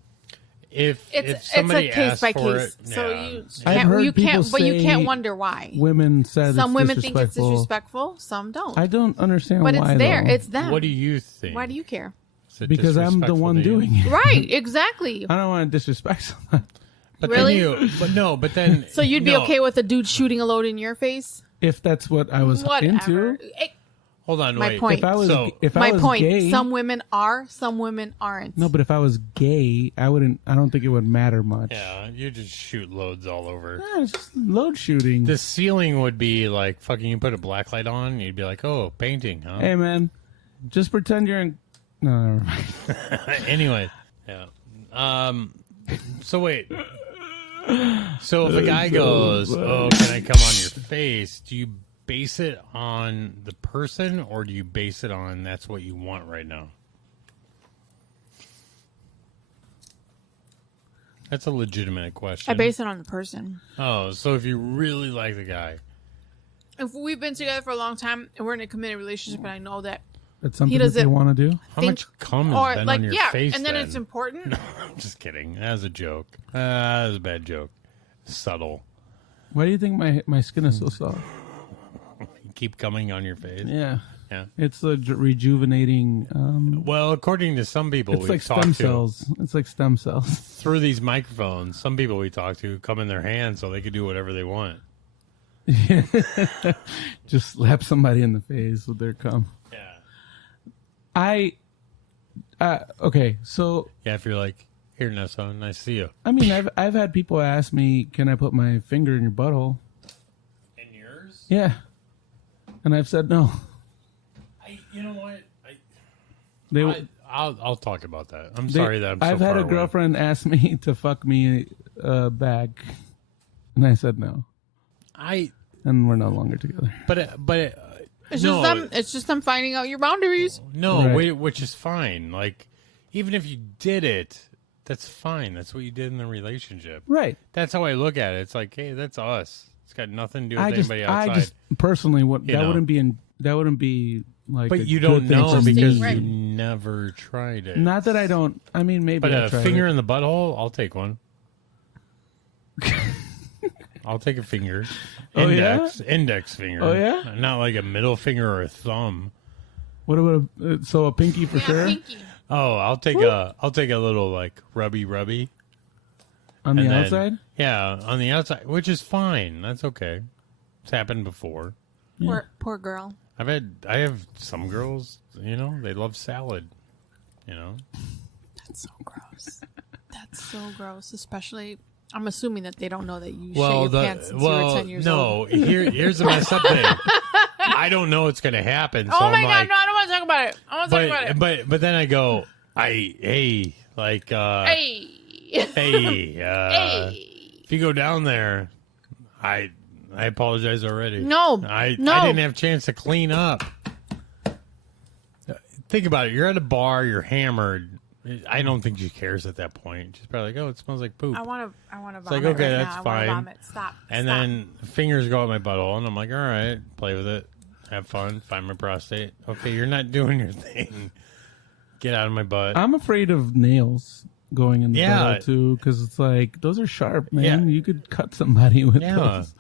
if it's somebody a case asked by for case. it, So yeah. you I've can't. heard You can't. people But you can't say wonder why. Women said Some it's women think it's disrespectful. disrespectful. Some don't. I don't understand but why. it's there. though. It's them. What do you think? Why do you care? Is it Because I'm the disrespectful one to you? doing it. Right. Exactly. I don't want to disrespect someone. But Really? but then So you'd be no. okay with a dude shooting a load in your face? If that's what I was Whatever. into. Hold on, My wait. point. If I was, So- if My I was point. gay, Some women are. Some women aren't. no, but if I was gay, I wouldn't. I don't think it would matter much. Yeah, you just shoot loads all over. Yeah, it's just load shooting. The ceiling would be like fucking. You put a black light on, and you'd be like, "Oh, painting, huh?" Hey man, just pretend you're in. No, never mind. Anyway, yeah. So wait. So if a guy goes, "Oh, can I come on your face?" Do you base it on the person, or do you base it on that's what you want right now? That's a legitimate question. I base it on the person. Oh, so if you really like the guy, If we've been together for a long time and we're in a committed relationship, and I know that That's something that doesn't- they want to do. how think- much cum or is then like on your yeah, face? and then then? it's important. No, I'm just kidding. That was a joke. That was a bad joke. Subtle. Why do you think my skin is so soft? You keep coming on your face. Yeah, Yeah. it's a rejuvenating. Well, according to some people It's we've like talked stem to cells. It's like stem cells. through these microphones, some people we talk to come in their hands so they can do whatever they want. Just slap somebody in the face with their cum. Yeah. Okay, so Yeah, if you're like, here, Nessa, nice to see you. I mean, I've had people ask me, "Can I put my finger in your butthole?" And yours? Yeah, and I've said no. You know what? I'll talk about that. I'm sorry that I've had a girlfriend ask me to fuck me back, and I said no. And we're no longer together. It's just them finding out your boundaries. No, Right. which is fine. Like, even if you did it, that's fine. That's what you did in the relationship. Right. That's how I look at it. It's like, hey, that's us. It's got nothing to do with anybody outside. I just personally know. wouldn't be like. But a you good don't thing know for me. because Right. you never tried it. Not that I don't. I mean, maybe. But I a tried finger it. in the butthole, I'll take one. I'll take a finger. Oh, yeah? Index finger. Oh, yeah? Not like a middle finger or a thumb. What about a pinky for sure? Pinky. Oh, I'll take a little like rubby On the and then- outside? Yeah, on the outside, which is fine. That's okay. It's happened before. Poor girl. I have some girls, they love salad. That's so gross. That's so gross. Especially, I'm assuming that they don't know that you shit Well, your pants since you were 10 years old. here's the messed up thing. I don't know what's gonna happen. So Oh my I'm god, like, no, I don't want to talk about it. I want to talk about it. but then I go, hey, Hey. if you go down there, I apologize already. No, I no. didn't have a chance to clean up. Think about it. You're at a bar. You're hammered. I don't think she cares at that point. She's probably like, "Oh, it smells like poop." I want to vomit like, okay, right that's now. fine. I want to vomit. Stop. And Stop. then fingers go out my butthole, and I'm like, "All right, play with it, have fun, find my prostate." Okay, you're not doing your thing. Get out of my butt. I'm afraid of nails going in the Yeah. butthole too, because it's like those are sharp, man. Yeah. You could cut somebody with Yeah, those.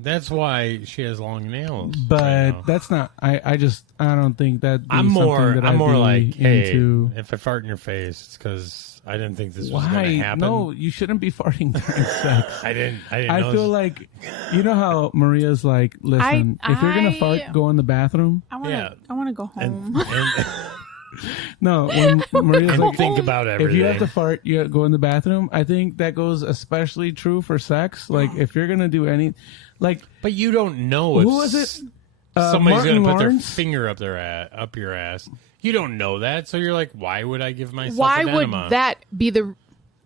that's why she has long nails. But right now. that's not. I don't think that. I'm more like, hey, into. if I fart in your face, it's because I didn't think this was going Why? to happen. No, you shouldn't be farting during sex. I didn't. I know feel this- like, you know how Maria's like, listen, if you're gonna fart, go in the bathroom. I want to. Yeah. I want to go home. and No, when Maria's like, think about everything. if you have to fart, you go in the bathroom. I think that goes especially true for sex. Like, if you're gonna do any, like, but you don't know if who was it? somebody's Martin going to put their Lawrence? finger up your ass. You don't know that, so you're like, why would I give myself Why an would enema? that be the?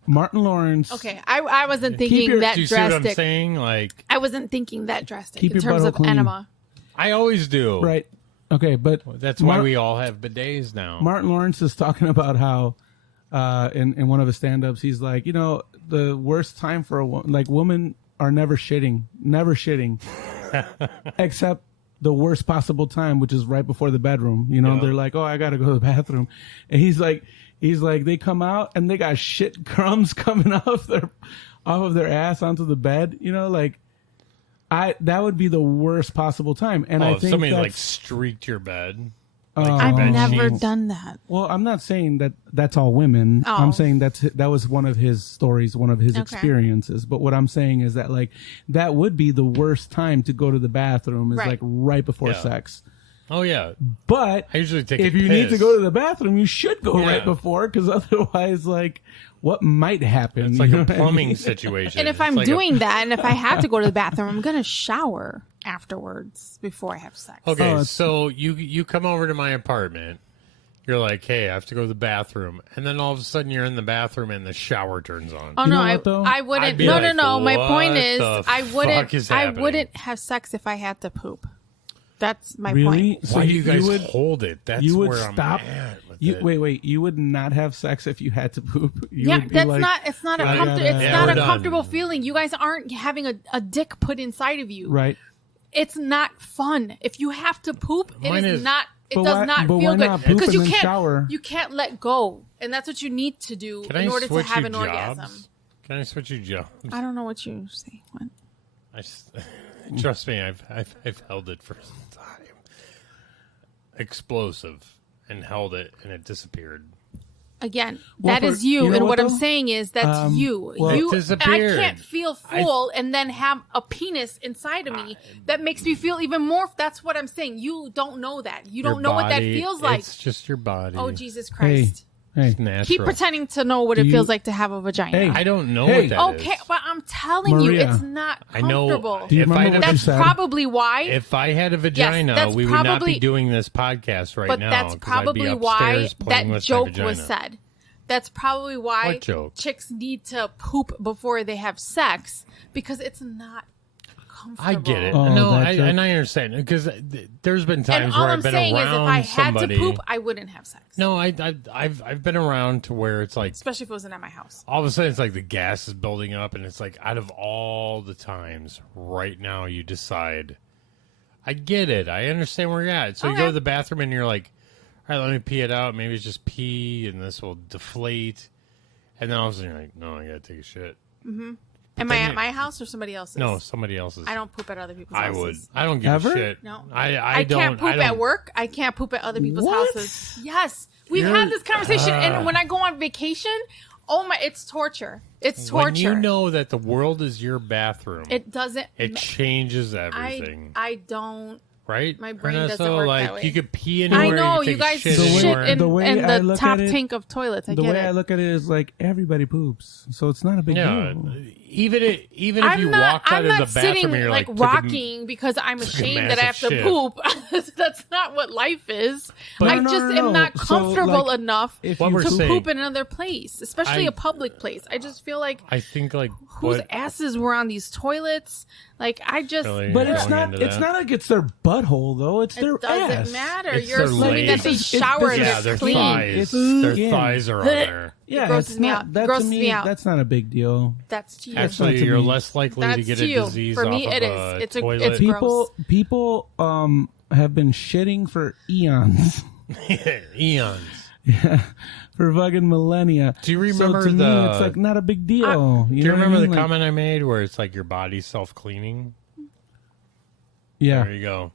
Martin Lawrence. Okay, I wasn't thinking your- that Do you see what I'm drastic. saying? Like, I wasn't thinking that drastic Keep in your terms butthole of clean. enema. I always do. Right. Okay, but That's why we all have bidets now. Martin Lawrence is talking about how, in one of his stand-ups, he's like, the worst time for a woman, like, women are never shitting, except the worst possible time, which is right before the bedroom. Yeah. They're like, oh, I gotta go to the bathroom, and he's like, they come out and they got shit crumbs coming off of their ass onto the bed. That would be the worst possible time, and I if think somebody that's, like streaked your bed. I've bed never sheets. done that. Well, I'm not saying that that's all women. Oh. I'm saying that was one of his stories, one of his Okay. experiences. But what I'm saying is that that would be the worst time to go to the bathroom is Right. right before Yeah. sex. Oh yeah, But I usually take. if a you need to piss. go to the bathroom, you should go Yeah. right before, because otherwise, what might happen? it's like You know a what I plumbing mean? situation. And if It's I'm like a- doing that, and if I have to go to the bathroom, I'm gonna shower afterwards before I have sex. Okay, Oh, it's- so you come over to my apartment. You're like, hey, I have to go to the bathroom, and then all of a sudden you're in the bathroom and the shower turns on. Oh You no, know what, though? I I'd wouldn't. be No, like, no. My point what is, the I wouldn't. fuck is I happening? wouldn't have sex if I had to poop. That's my Really? point. So Why do you guys would hold it? That's you would where stop? I'm at with You it. wait. You would not have sex if you had to poop. You Yeah, would be that's like, not. It's not a. I gotta- It's Yeah, not we're a done. comfortable feeling. You guys aren't having a dick put inside of you. right. It's not fun. If you have to poop, Mine it is is- not. It But does why- not but feel why good not poop because you and then can't. shower? You can't let go, and that's what you need to do Can in I order to switch have you an jobs? orgasm. Can I switch you jobs? I don't know what you say. What? Trust me, I've held it for some time. Explosive, and held it, and it disappeared. Again, Well, that for- is you, you know and what, what I'm though? saying is that's you. well- You, It disappeared. I can't feel full and then have a penis inside of me that makes me feel even more. That's what I'm saying. You don't know that. You don't know what that feels like. It's just your body. Oh Jesus Christ! Hey, It's natural. Keep pretending to know what it Do feels you- like to have a vagina. Hey. I don't know Hey. what that is. Okay, but I'm telling you, Maria. it's not I know. comfortable. Do you If I remember had what a- you That's said? probably why. If I had a vagina, that's we would not probably- be doing this podcast right but now. that's 'cause I'd be probably why upstairs playing that with my joke vagina. was said. That's probably why What joke? chicks need to poop before they have sex, because it's not comfortable. I get it. Oh, No, that joke. and I understand because there's been And times all where I'm I've been saying is, if around I had somebody. to poop, I wouldn't have sex. No, I've been around to where it's like Especially if it wasn't at my house. all of a sudden it's like the gas is building up, and it's like out of all the times, right now you decide. I get it. I understand where you're at. So you go Okay. to the bathroom and you're like, all right, let me pee it out. Maybe it's just pee, and this will deflate. And then all of a sudden you're like, no, I gotta take a shit. Am I then at you- my house or somebody else's? No, somebody else's. I don't poop at other people's I houses. would. I don't give Ever? a shit. No. I don't. can't poop I don't, at work. I can't poop at other people's What? houses. Yes. We've You're- had this conversation, and when I go on vacation, oh my, it's torture. It's torture. When you know that the world is your bathroom, it doesn't. it changes I everything, I don't. right? My brain And doesn't so, work like, that way. you could pee I anywhere. know you, you can guys take The way- shit anywhere. in the way in I the look top at it- tank of toilets. I the get way it. I look at it is like everybody poops, so it's not a big Yeah, deal. even if I'm you not, walked out I'm of not the bathroom sitting and you're like like took a- rocking because I'm ashamed that I have massive to shit. poop. That's not what life is. But- I No, no, just no, no. am not So, comfortable like, enough if What you we're to saying- poop in another place, especially I- a public place. I just feel like I think like whose what asses were on these toilets. Like I just. really But it's going not. into It's that? not like it's their butthole though. It's their It doesn't ass. matter. It's You're their assuming that they legs. shower and Yeah, they're their clean. thighs. It's Their skin. thighs are on there. Yeah, grosses it's me not. out. That Grosses to me, me out. that's not a big deal. That's to you. not Actually, to you're me. less likely to That's get to a you. disease For off me, of it is. a It's a- toilet. it's gross. People have been shitting for eons. Eons. Yeah, for fucking millennia. Do you remember so to me, the- it's like not a big deal. Do you know what I remember mean? the Like, comment I made where it's like your body's self-cleaning? Yeah, There you go.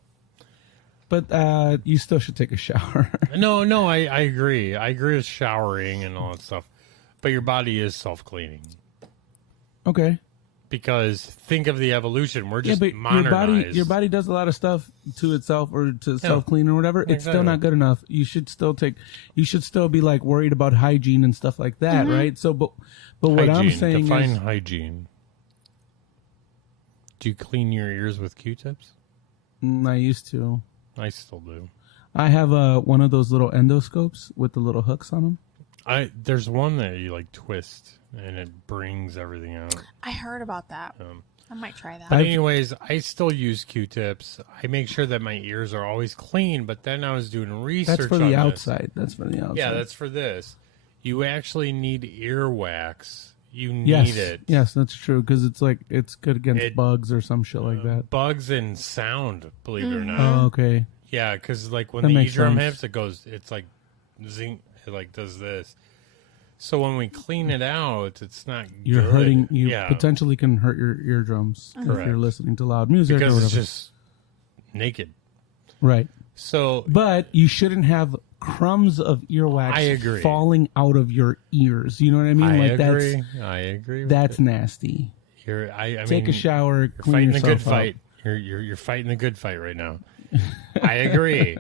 but you still should take a shower. No, I agree. I agree with showering and all that stuff. But your body is self-cleaning. Okay. Because think of the evolution. We're Yeah, just but modernized. your body does a lot of stuff to itself or to self clean or whatever. It's still Exactly. not good enough. You should still be like worried about hygiene and stuff like that, right? So, but what I'm Hygiene. saying Define is, hygiene. Do you clean your ears with Q-tips? I used to. I still do. I have one of those little endoscopes with the little hooks on them. There's one that you like twist and it brings everything out. I heard about that. I might try that. But anyways, I still use Q-tips. I make sure that my ears are always clean. But then I was doing research. That's for on the this. outside. That's for the outside. Yeah, that's for this. You actually need earwax. You need yes, it. yes, that's true because it's like it's good against It- bugs or some shit like that. Bugs and sound, believe it or not. Oh, okay. Yeah, because like when That the makes eardrum sense. hits, it goes. It's like zing. It like does this. So when we clean it out, it's not. You're good. hurting. You yeah, potentially can hurt your eardrums if Correct. you're listening to loud music or because whatever. it's just naked. Right. So But you shouldn't have crumbs of earwax I agree. falling out of your ears. You know what I mean? I like agree. I agree. With that's it. nasty. I Take mean, a shower, You're clean fighting the yourself good up. fight. You're fighting the good fight right now. I agree.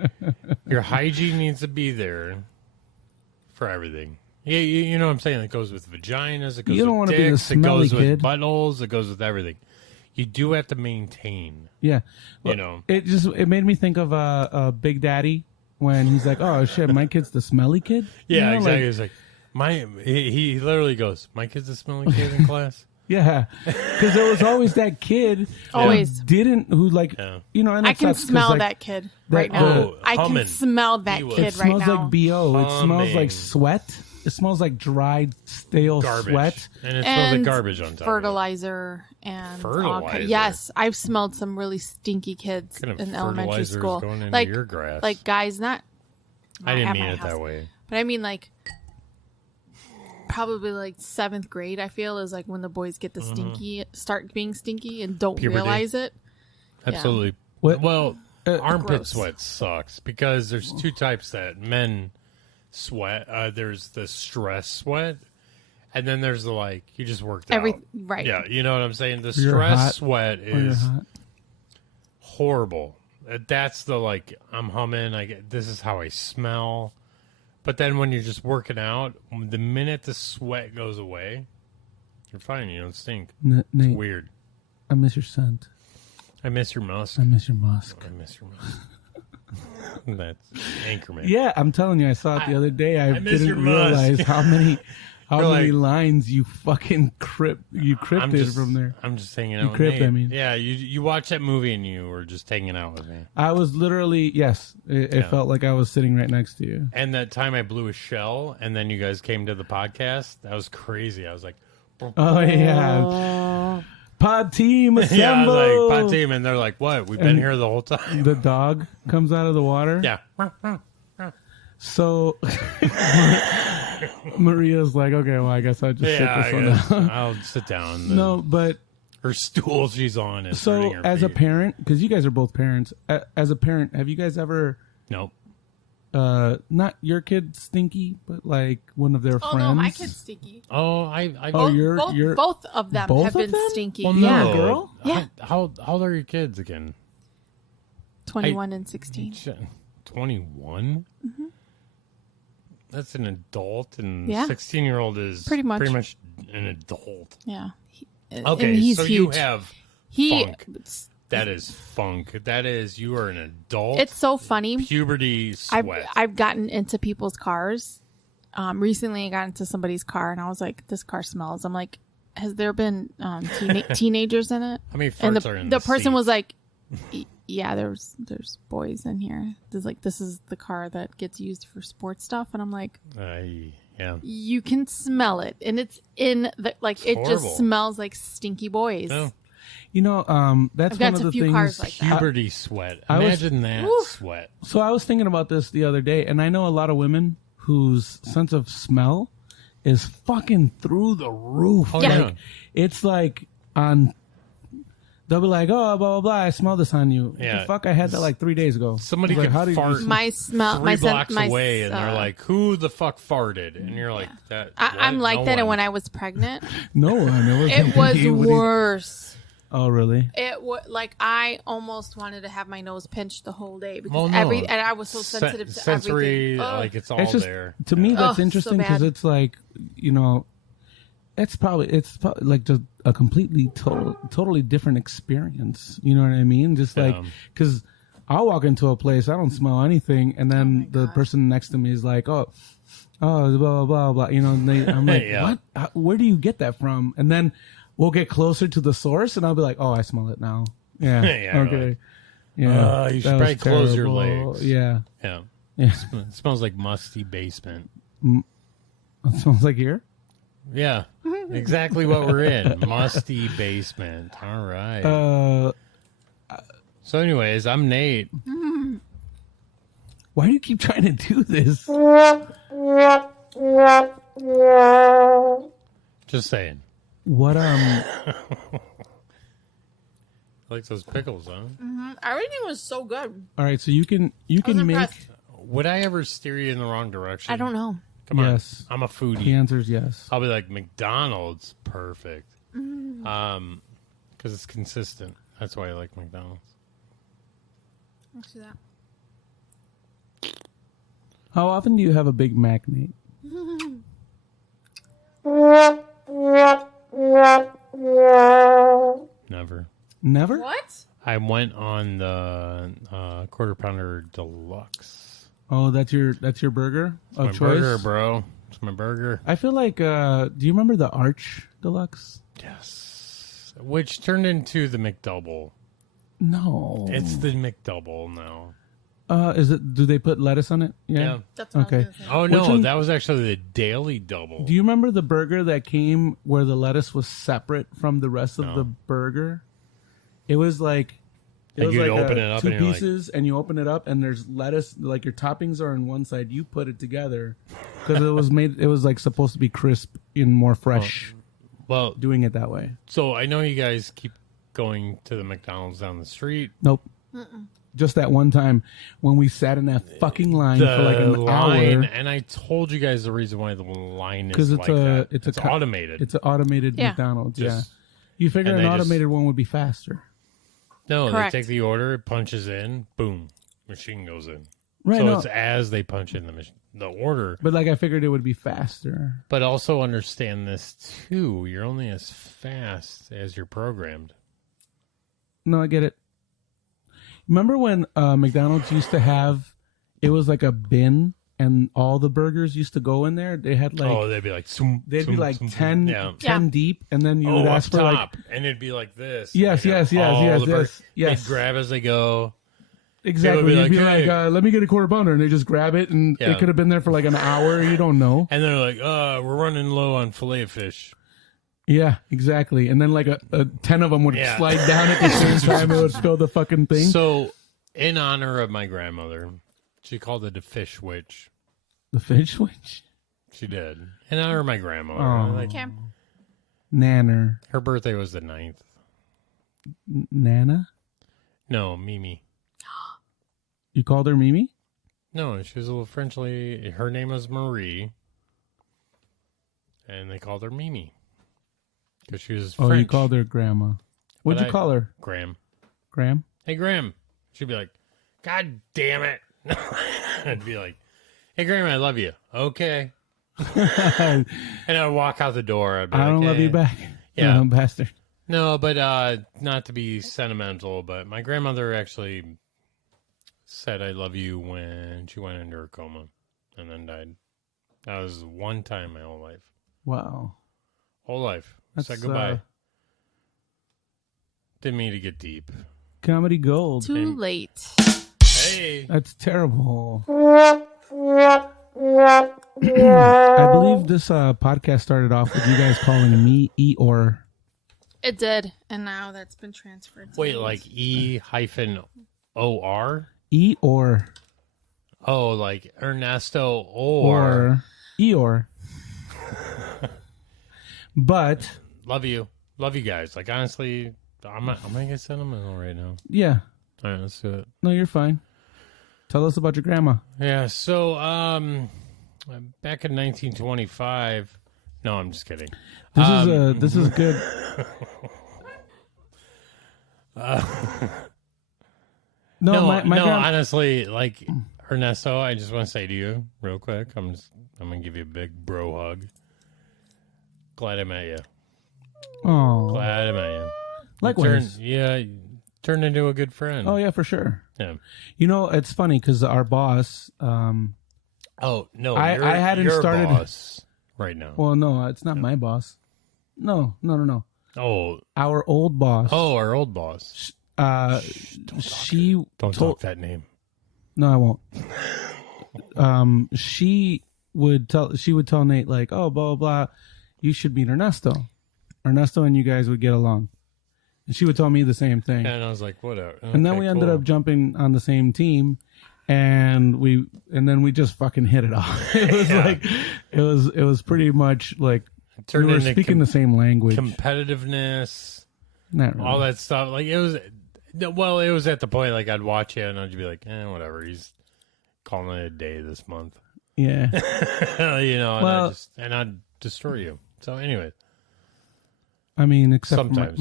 Your hygiene needs to be there for everything. Yeah, you know what I'm saying. It goes with vaginas. It goes You don't with wanna be the dicks. It smelly goes with kid. buttholes. It goes with everything. You do have to maintain. Yeah. You know. It made me think of Big Daddy when he's like, "Oh shit, my kid's the smelly kid." Yeah, You know, exactly. like- It's like he literally goes, "My kid's a smelly kid in class." yeah, because there was always that kid Always. who like Yeah. you know. And I it can sucks 'cause, smell like, that kid right now. Oh, I can humming. smell that He was. kid It right smells now. like BO. It smells Humming. like sweat. It smells like dried, stale Garbage. sweat. And it smells like garbage on top. fertilizer and all Fertilizer? yes, I've smelled some really stinky kids What kind of in elementary fertilizer is school. going into Like your grass? like guys, not I didn't at mean my it house. that way. But I mean like probably like 7th grade. I feel is like when the boys get the stinky, start being stinky and don't Puberty. realize it. Absolutely. What- Well, armpit Gross. sweat sucks because there's two types that men sweat. There's the stress sweat, and then there's the like you just worked out. Right. Yeah, you know what I'm saying. The You're stress hot sweat Or you're is hot. horrible. That's the like I'm humming. This is how I smell. But then when you're just working out, the minute the sweat goes away, you're fine. You don't stink. It's Nate, weird. I miss your scent. I miss your musk. I miss your musk. I miss your musk. That's Anchorman. Yeah, I'm telling you, I saw it the other day. I miss your didn't musk. realize how many You're lines you fucking crypted from there. I'm just hanging out You with cribbed, Nate. I mean. Yeah, you watched that movie and you were just hanging out with me. I was literally, yes, it felt like I was sitting right next to you. And that time I blew a shell and then you guys came to the podcast, that was crazy. I was like, Oh, yeah. Pod team assemble. yeah, I was like, pod team. And they're like, what? We've been here the whole time. The dog comes out of the water. Yeah. So Maria's like, okay, well, I guess I'll just sit this one out. I'll sit down. No, but Her stool she's on is so hurting her as a feet. parent, because you guys are both parents, as a parent, have you guys ever, Nope. not your kid stinky, but like one of their Oh friends? no, my kid's stinky. Oh, I Oh, Both, you're both of them both have of been them? stinky. Well, yeah, no. girl? Yeah. How old are your kids again? 21 and 16. 21? Mm-hmm. That's an adult, and Yeah. 16-year-old is Pretty much. an adult. Yeah. Okay, and he's so huge. you have he. funk. That is funk. That is, you are an adult. It's so funny. Puberty sweat. I've gotten into people's cars. Recently, I got into somebody's car, and I was like, "This car smells." I'm like, "Has there been teenagers in it?" How many And farts are in the the person seat? was like, "Yeah, there's boys in here." This is the car that gets used for sports stuff, and I'm like, yeah. you can smell it, and it's in the like it horrible. just smells like stinky boys. No. You know, that's I've one got of a the few things. cars like that. Puberty sweat. I was- Imagine that Oof. sweat. So I was thinking about this the other day, and I know a lot of women whose sense of smell is fucking through the roof. Oh, Yeah. Like, it's like on. They'll be like, "Oh, blah blah blah! I smell this on you." What Yeah. the fuck! I had that like 3 days ago. Somebody I was could like, fart My smell, 3 my scent, blocks my away, and they're like, "Who the fuck farted?" And you're like, "That." I'm what? like No that, and one. when I was pregnant, No one. it was What do you- worse. Oh, really? It was like I almost wanted to have my nose pinched the whole day because Well, no. and I was so sensitive to sensory, everything. Ugh. like it's all It's just there. to me Oh, that's so interesting because bad. it's like, you know, it's probably like just a completely totally different experience. You know what I mean? Just like Yeah. because I'll walk into a place, I don't smell anything, and then my the gosh. person next to me is like, oh, blah blah blah blah. You know, and I'm like, Yeah. what? Where do you get that from? And then we'll get closer to the source, and I'll be like, oh, I smell it now. Yeah. Yeah, okay. like, Yeah. you should that was probably close your terrible. legs. Yeah. Yeah. Yeah. It smells like musty basement. It smells like here. Yeah. Exactly what we're in. Musty basement. All right. So anyways, I'm Nate. Why do you keep trying to do this? Just saying. What Like those pickles, huh? Everything was so good. all right, so you can I was make impressed. Would I ever steer you in the wrong direction? I don't know. Come on. Yes. I'm a foodie. The answer is yes. I'll be like, McDonald's, perfect. Because it's consistent. That's why I like McDonald's. Let's do that. How often do you have a Big Mac, Nate? Never. Never? What? I went on the quarter pounder deluxe. Oh, that's your burger of My choice? burger, bro. It's my burger. I feel like do you remember the Arch Deluxe? Yes. Which turned into the McDouble. No. It's the McDouble now. Is it do they put lettuce on it? Yeah. That's what I Okay. was gonna say. Oh, Which no. one- That was actually the daily double. Do you remember the burger that came where the lettuce was separate from the rest of No. the burger? It was like Like you'd open it up two and you're like- pieces, and you open it up, and there's lettuce. Like your toppings are on one side. You put it together because it was made. It was like supposed to be crisp and more fresh. Well, Doing it that way. so I know you guys keep going to the McDonald's down the street. Nope. Just that one time when we sat in that fucking line for like The an line, hour and I told you guys the reason why the line because is it's like a that. it's a automated. It's an automated Yeah. McDonald's. Just- Yeah. You figure and an they just- automated one would be faster. No, Correct. they take the order, it punches in, boom, machine goes in. Right. So No, it's as they punch in the order. but like I figured it would be faster. But also understand this too. You're only as fast as you're programmed. No, I get it. Remember when McDonald's used to have? It was like a bin, and all the burgers used to go in there. They had like They'd be like, zoom, they'd be zoom, like zoom, 10, yeah. 10 deep, and then you would up ask for top, like and it'd be like this. yes, They'd have yes, yes, all yes, the bur- yes, yes. They'd grab as they go. Exactly. be You'd like, be "Hey." like, let me get a quarter pounder, and they just grab it, and Yeah. it could have been there for like an hour. You don't know. And they're like, we're running low on filet fish. Yeah, exactly. And then like a 10 of them would Yeah. slide down at the same time. It would spill the fucking thing. So, in honor of my grandmother, she called it a fish witch. The fish witch, She did. In honor of my grandmother. Oh. Like, Okay. Nanner, her birthday was the 9th. Nana. No, Mimi. You called her Mimi? No, she was a little French lady. Her name was Marie. And they called her Mimi. Because she was French. Oh, you called her Grandma. What'd But you call her? Graham. Graham? Hey, Graham. She'd be like, God damn it. I'd be like, hey, Graham, I love you. Okay. I And I'd walk out the door. I'd be don't like, love you "Eh." back. Yeah. Bastard. No, but not to be sentimental, but my grandmother actually said I love you when she went into her coma and then died. That was one time my whole life. Wow. Whole life. That's, Said goodbye. Didn't mean to get deep. Comedy gold. Too late. Hey. That's terrible. I believe this podcast started off with you guys calling me Eeyore. It did, and now that's been transferred. To Wait, me. like E-O-R? Eeyore. Oh, like Ernesto or Or Eeyore. But, love you. Love you guys. Like, honestly, I'm gonna get sentimental right now. yeah. All right, let's do it. No, you're fine. Tell us about your grandma. Yeah, so back in 1925. No, I'm just kidding. This is good. No, my honestly, like Ernesto, I just want to say to you real quick. I'm gonna give you a big bro hug. Glad I met you. Oh, Glad I met you. likewise. You turned into a good friend. Oh yeah, for sure. Yeah. You know, it's funny because our boss. Oh no, I hadn't you're started- boss right now. Well, no, it's not my boss. No. Oh, Our old boss. our old boss. She Don't told. talk that name. No, I won't. She would tell Nate like, oh, blah blah blah. You should meet Ernesto. Ernesto and you guys would get along. And she would tell me the same thing. And I was like, whatever. And then Okay, we ended cool. up jumping on the same team, and then we just fucking hit it off. It was Yeah. like it was pretty much like we Turned were into speaking the same language. competitiveness, Not really. all that stuff. Like it was at the point like I'd watch it and I'd be like, whatever. He's calling it a day this month, Yeah. you know. Well- And I'd destroy you. So anyway, I mean, except Sometimes.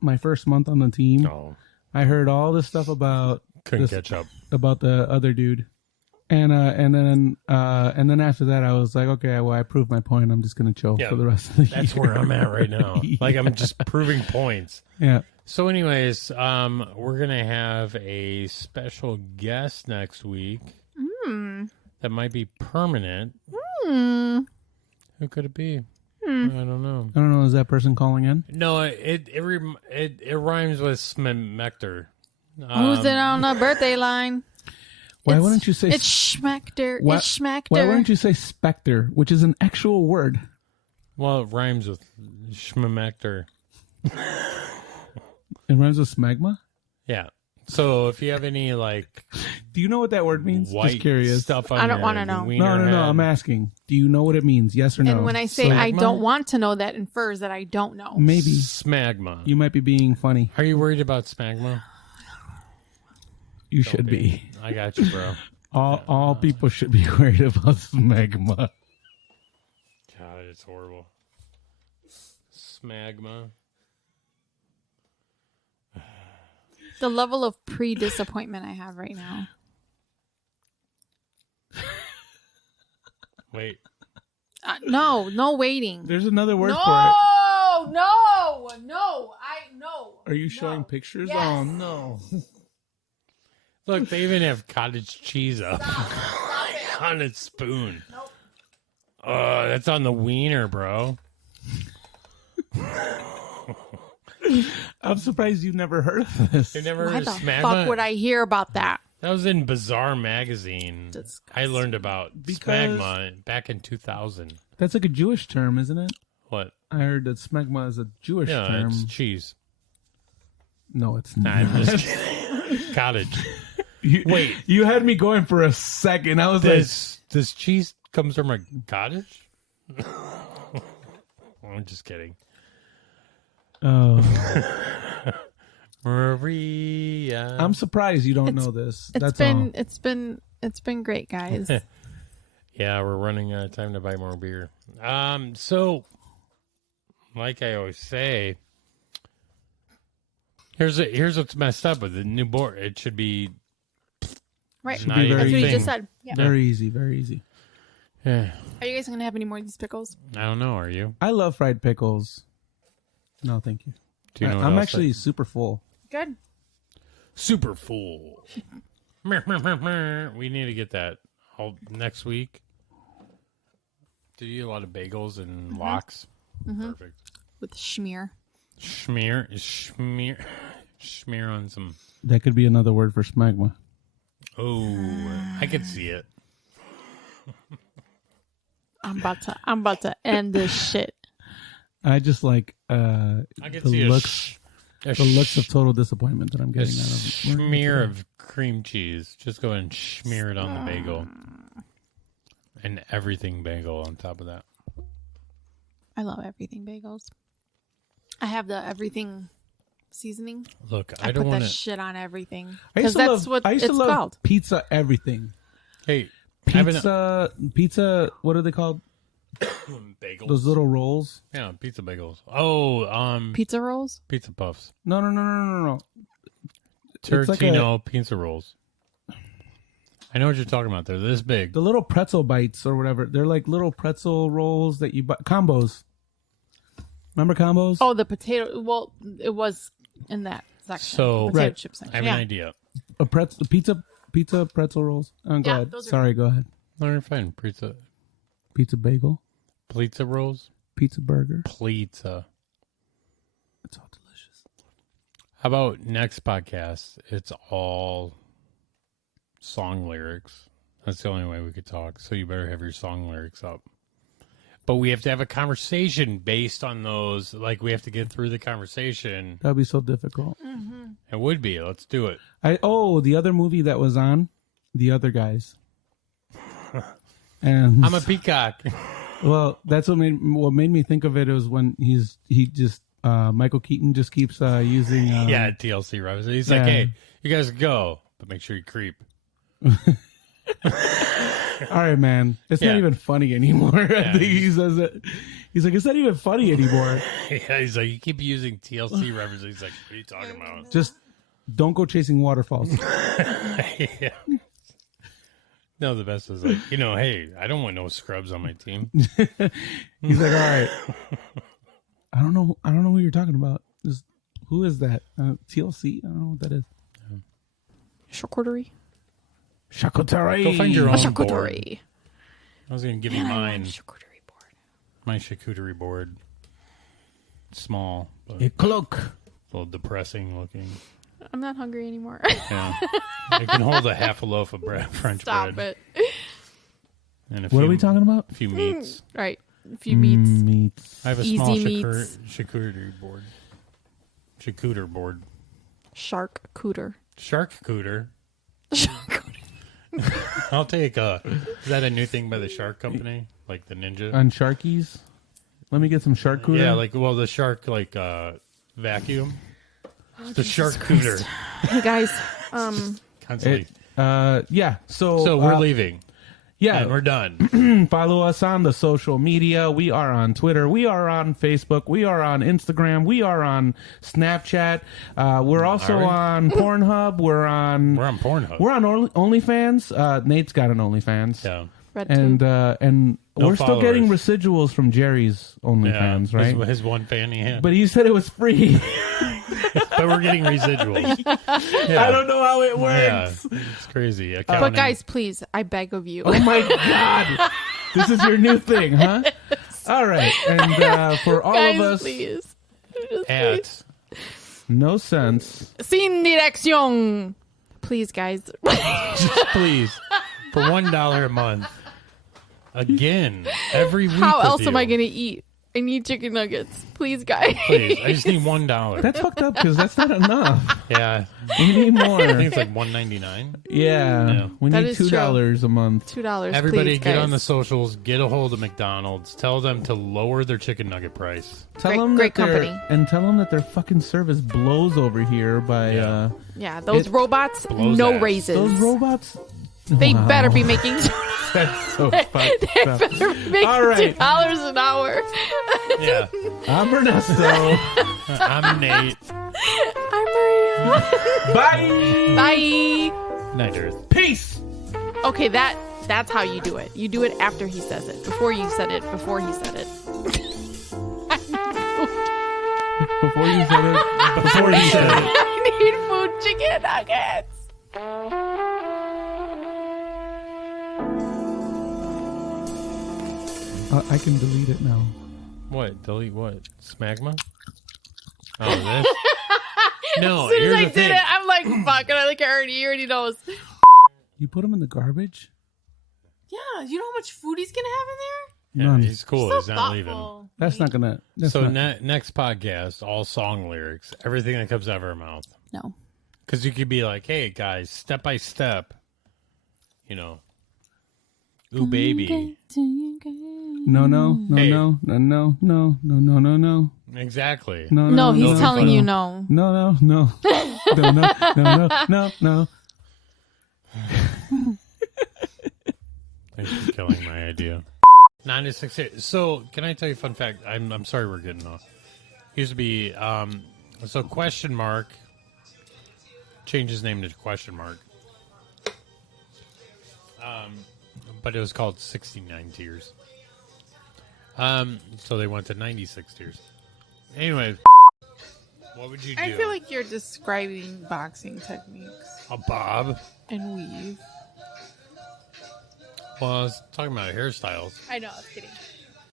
my first month on the team, no, I heard all this stuff about couldn't this- catch up. about the other dude. And then after that, I was like, okay, well, I proved my point. I'm just gonna chill Yeah, for the rest of the year. That's where I'm at right now. Like I'm just proving points. Yeah. So, anyways, we're gonna have a special guest next week that might be permanent. Who could it be? I don't know. I don't know. Is that person calling in? No, it rhymes with smector. Who's it on the birthday line? Why wouldn't you say? It's Schmechter. Why- It's Schmechter. Why wouldn't you say specter, which is an actual word? Well, it rhymes with schmector. It rhymes with smegma. Yeah. So if you have any like Do you know what that word means? white Just curious. stuff on I don't your wanna know. wiener No. head- I'm asking. Do you know what it means? Yes or no? And when I say So I don't want to know, that infers that I don't know. maybe smegma. you might be being funny. Are you worried about smegma? You should be. I got you, bro. All people should be worried about smegma. God, it's horrible. Smegma. The level of pre-disappointment I have right now. Wait. No waiting. There's another word for it. No. Are you showing pictures? Yes. Oh no. Look, they even have cottage cheese up Stop it. on a spoon. Nope. Oh, that's on the wiener, bro. I'm surprised you've never heard of this. You never Why heard the of smegma? fuck would I hear about that? That was in Bizarre Magazine. Disgusting. I learned about Because- smegma back in 2000. That's like a Jewish term, isn't it? What? I heard that smegma is a Jewish Yeah, term. it's cheese. No, it's Nah, not. I'm just kidding. Cottage. Wait. You had me going for a second. I was This cheese comes from a cottage? I'm just kidding. like, oh. Maria. I'm surprised you don't know this. That's all. It's been great, guys. Yeah, we're running out of time to buy more beer. So, like I always say, here's what's messed up with the new board. It should be Right. Should be even very That's what you easy. just said. Yeah. Very easy, very easy. Yeah, Are you guys gonna have any more of these pickles? I don't know. Are you? I love fried pickles. No, thank you. Do you know? What I'm else actually super full. Good. super full. We need to get that all next week. Do you eat a lot of bagels and lox? Perfect. With schmear. Schmear on some. That could be another word for smegma. Oh, I could see it. I'm about to end this shit. I just like I could the see looks a the looks of total disappointment that I'm a getting out of smear of cream cheese. Just go ahead and smear it on the bagel. And everything bagel on top of that. I love everything bagels. I have the everything seasoning. Look, I I don't put want that to. shit on everything I used because to that's love, what I used it's to love called. pizza everything. Hey, having Pizza, what are they called? bagels. Those little rolls? Yeah, pizza bagels. Oh, Pizza rolls. pizza puffs. No. It's like Tarantino pizza rolls. I know what you're talking about. They're this big. the little pretzel bites or whatever. They're like little pretzel rolls that you buy. Combos. Remember combos? Oh, the potato. Well, it was in that section. So- potato Right. chip I section. have Yeah. an idea. A pizza pretzel rolls. Oh, go Yeah, ahead. those are- Sorry, go ahead. No, you're fine. Pizza bagel. Pizza rolls. Pizza burger. Pizza. It's all delicious. How about next podcast? It's all song lyrics. That's the only way we could talk. So you better have your song lyrics up. But we have to have a conversation based on those. Like, we have to get through the conversation. That would be so difficult. It would be. Let's do it. The other movie that was on, The Other Guys. And I'm a peacock. well, that's what made me think of it was when Michael Keaton just keeps using Yeah, TLC reference. He's like, yeah. hey, you guys go, but make sure you creep. all right, man. It's not Yeah. even funny anymore. I Yeah, think he says it. He's like, it's not even funny anymore. Yeah, he's like, you keep using TLC references. He's like, what are you talking about? Just don't go chasing waterfalls. Yeah. No, the best is like, hey, I don't want no scrubs on my team. He's like, all right. I don't know who you're talking about. Who is that? TLC? I don't know what that is. Charcuterie. Charcuterie. Go find your own board. Charcuterie. I was going to give you Man, I love mine. charcuterie board. My charcuterie board. Small, but A cloak. a little depressing looking. I'm not hungry anymore. Yeah. It can hold a half a loaf of bread, French Stop bread. it. And What are we talking about? A few meats. Right. A few meats. Meats. I have a Easy small meats. charcuterie board. Charcuterie board. Shark cooter. Charcuterie. I'll take is that a new thing by the Shark Company? Like the Ninja? On Sharkies? Let me get some charcuterie. Yeah, the shark vacuum. The charcuterie. Hey guys. Constantly. Yeah. So we're leaving. Yeah. And we're done. Follow us on the social media. We are on Twitter. We are on Facebook. We are on Instagram. We are on Snapchat. We're also Are we? on Pornhub. We're on We're on Pornhub. OnlyFans. Nate's got an OnlyFans. Yeah. Red and No we're still getting followers. residuals from Jerry's OnlyFans, right? His one fan he had. But he said it was free. But we're getting residuals. Yeah. I don't know how it Yeah, works. it's crazy. But Accounting. guys, please, I beg of you. Oh my god, this is your new thing, huh? All right, and for all Guys, of us, please. Just at no sense. Sin dirección. Please, guys. just please for $1 a month. Again, every week. How with else am you. I going to eat? I need chicken nuggets. Please, guys. Please, I just need $1. That's fucked up because that's not enough. Yeah, We need more. I think it's like $1.99. Yeah, Yeah. we That need is true. $2 a month. $2, Everybody, please, get guys. on the socials. Get a hold of McDonald's. Tell them to lower their chicken nugget price. Tell Great- them great that their- company. and tell them that their fucking service blows over here by Yeah. Yeah, those It robots, blows no ass. raises. those robots. They Wow. better be making. That's so fucked They up. better be making All right. $2 an hour. Yeah, I'm Ernesto. I'm Nate. I'm Maria. Bye. Bye. Night Earth. Peace. Okay, that's how you do it. You do it after he says it. Before you said it. Before he said it. Before you said it. Before he said it. I need food chicken nuggets. I can delete it now. What? Delete what? Smagma? Oh, this? No, As soon as here's I the did thing. it, I'm like, fuck, and I like, he already knows. You put them in the garbage? Yeah, you know how much food he's gonna have in there? Yeah, None. he's cool. So He's not leaving. thoughtful. That's not gonna. That's So not, next podcast, all song lyrics, everything that comes out of our mouth. No. Because you could be like, hey, guys, step by step, you know, ooh, baby. no, Hey. no. Exactly. No, he's no, telling no. you no. No. Thanks for killing my idea. 9 to 6. So, can I tell you a fun fact? I'm sorry we're getting off. Used to be, so question mark, changed his name to question mark. But it was called 69 Tears. So they went to 96 Tears. Anyway, what would you do? I feel like you're describing boxing techniques A bob? and weave. Well, I was talking about hairstyles. I know, I was kidding.